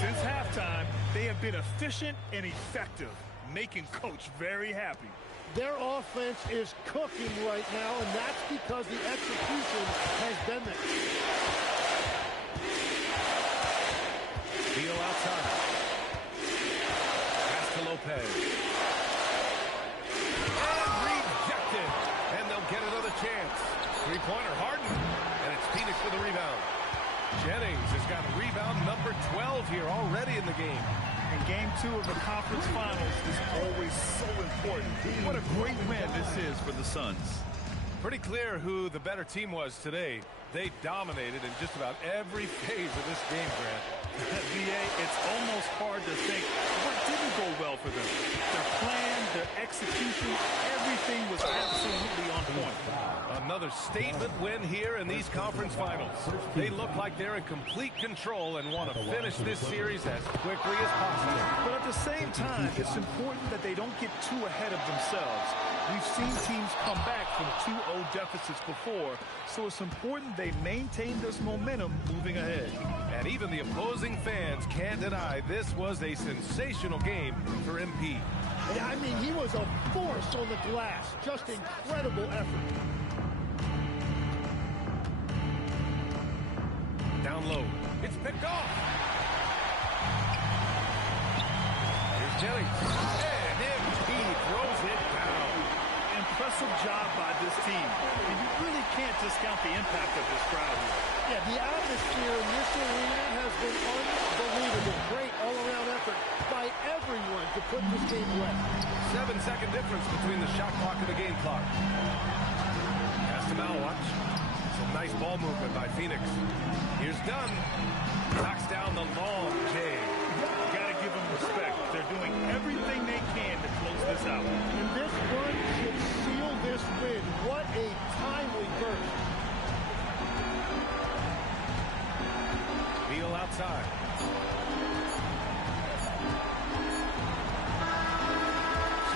Since halftime, they have been efficient and effective, making Coach very happy. Their offense is cooking right now, and that's because the execution has been there. Beal outside. Pass to Lopez. And rejected. And they'll get another chance. Three-pointer, Harden. And it's Phoenix for the rebound. Jennings has got rebound number 12 here already in the game. And game 2 of the conference finals is always so important. What a great win this is for the Suns. Pretty clear who the better team was today. They dominated in just about every phase of this game, Grant. VA, it's almost hard to think what didn't go well for them. Their plan, their execution, everything was absolutely on point. Another statement win here in these conference finals. They look like they're in complete control and want to finish this series as quickly as possible. But at the same time, it's important that they don't get too ahead of themselves. We've seen teams come back from 2-0 deficits before, so it's important they maintain this momentum moving ahead. And even the opposing fans can't deny this was a sensational game for MP. Yeah, I mean, he was a force on the glass. Just incredible effort. Down low. It's picked off. Here's Jennings. And MP throws it down. Impressive job by this team. And you really can't discount the impact of this crowd here. Yeah, the atmosphere in this arena has been unbelievable. Great all-around effort by everyone to put this game away. 7-second difference between the shot clock and the game clock. Pass to Malwatch. Some nice ball movement by Phoenix. Here's Dunn. Knocks down the long J. Gotta give them respect. They're doing everything they can to close this out. And this run should seal this win. What a timely burst. Beal outside.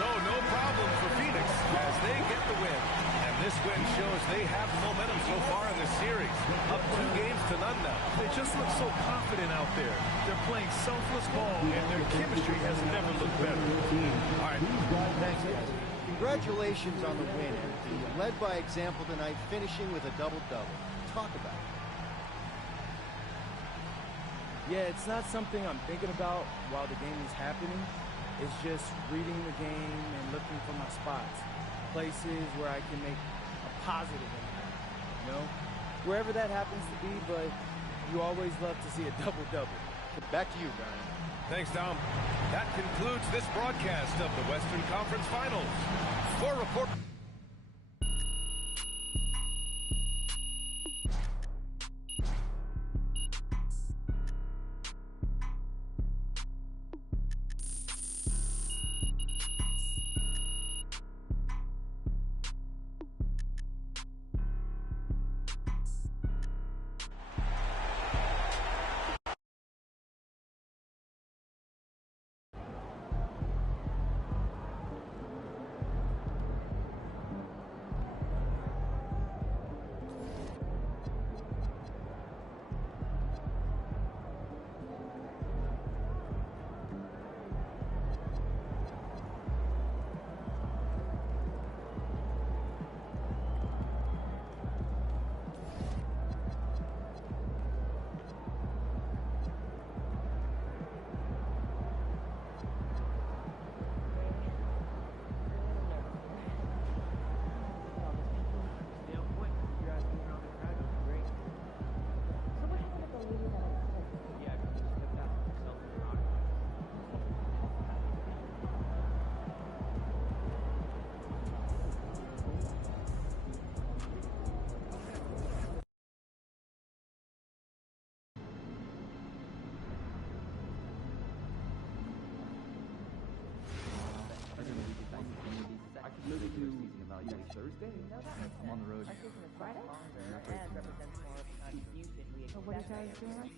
So no problem for Phoenix as they get the win. And this win shows they have momentum so far in this series. Up 2 games to none now. They just look so confident out there. They're playing selfless ball, and their chemistry has never looked better. All right. Thanks, guys. Congratulations on the win, MP. You led by example tonight, finishing with a double-double. Talk about it. Yeah, it's not something I'm thinking about while the game is happening. It's just reading the game and looking for my spots. Places where I can make a positive impact, you know? Wherever that happens to be, but you always love to see a double-double. Back to you, Brian. Thanks, Tom. That concludes this broadcast of the Western Conference Finals. For report... Thursday. No, that makes sense. I'm on the road. Our season is Friday longer and represents more of the contribution we expect. What are you guys doing?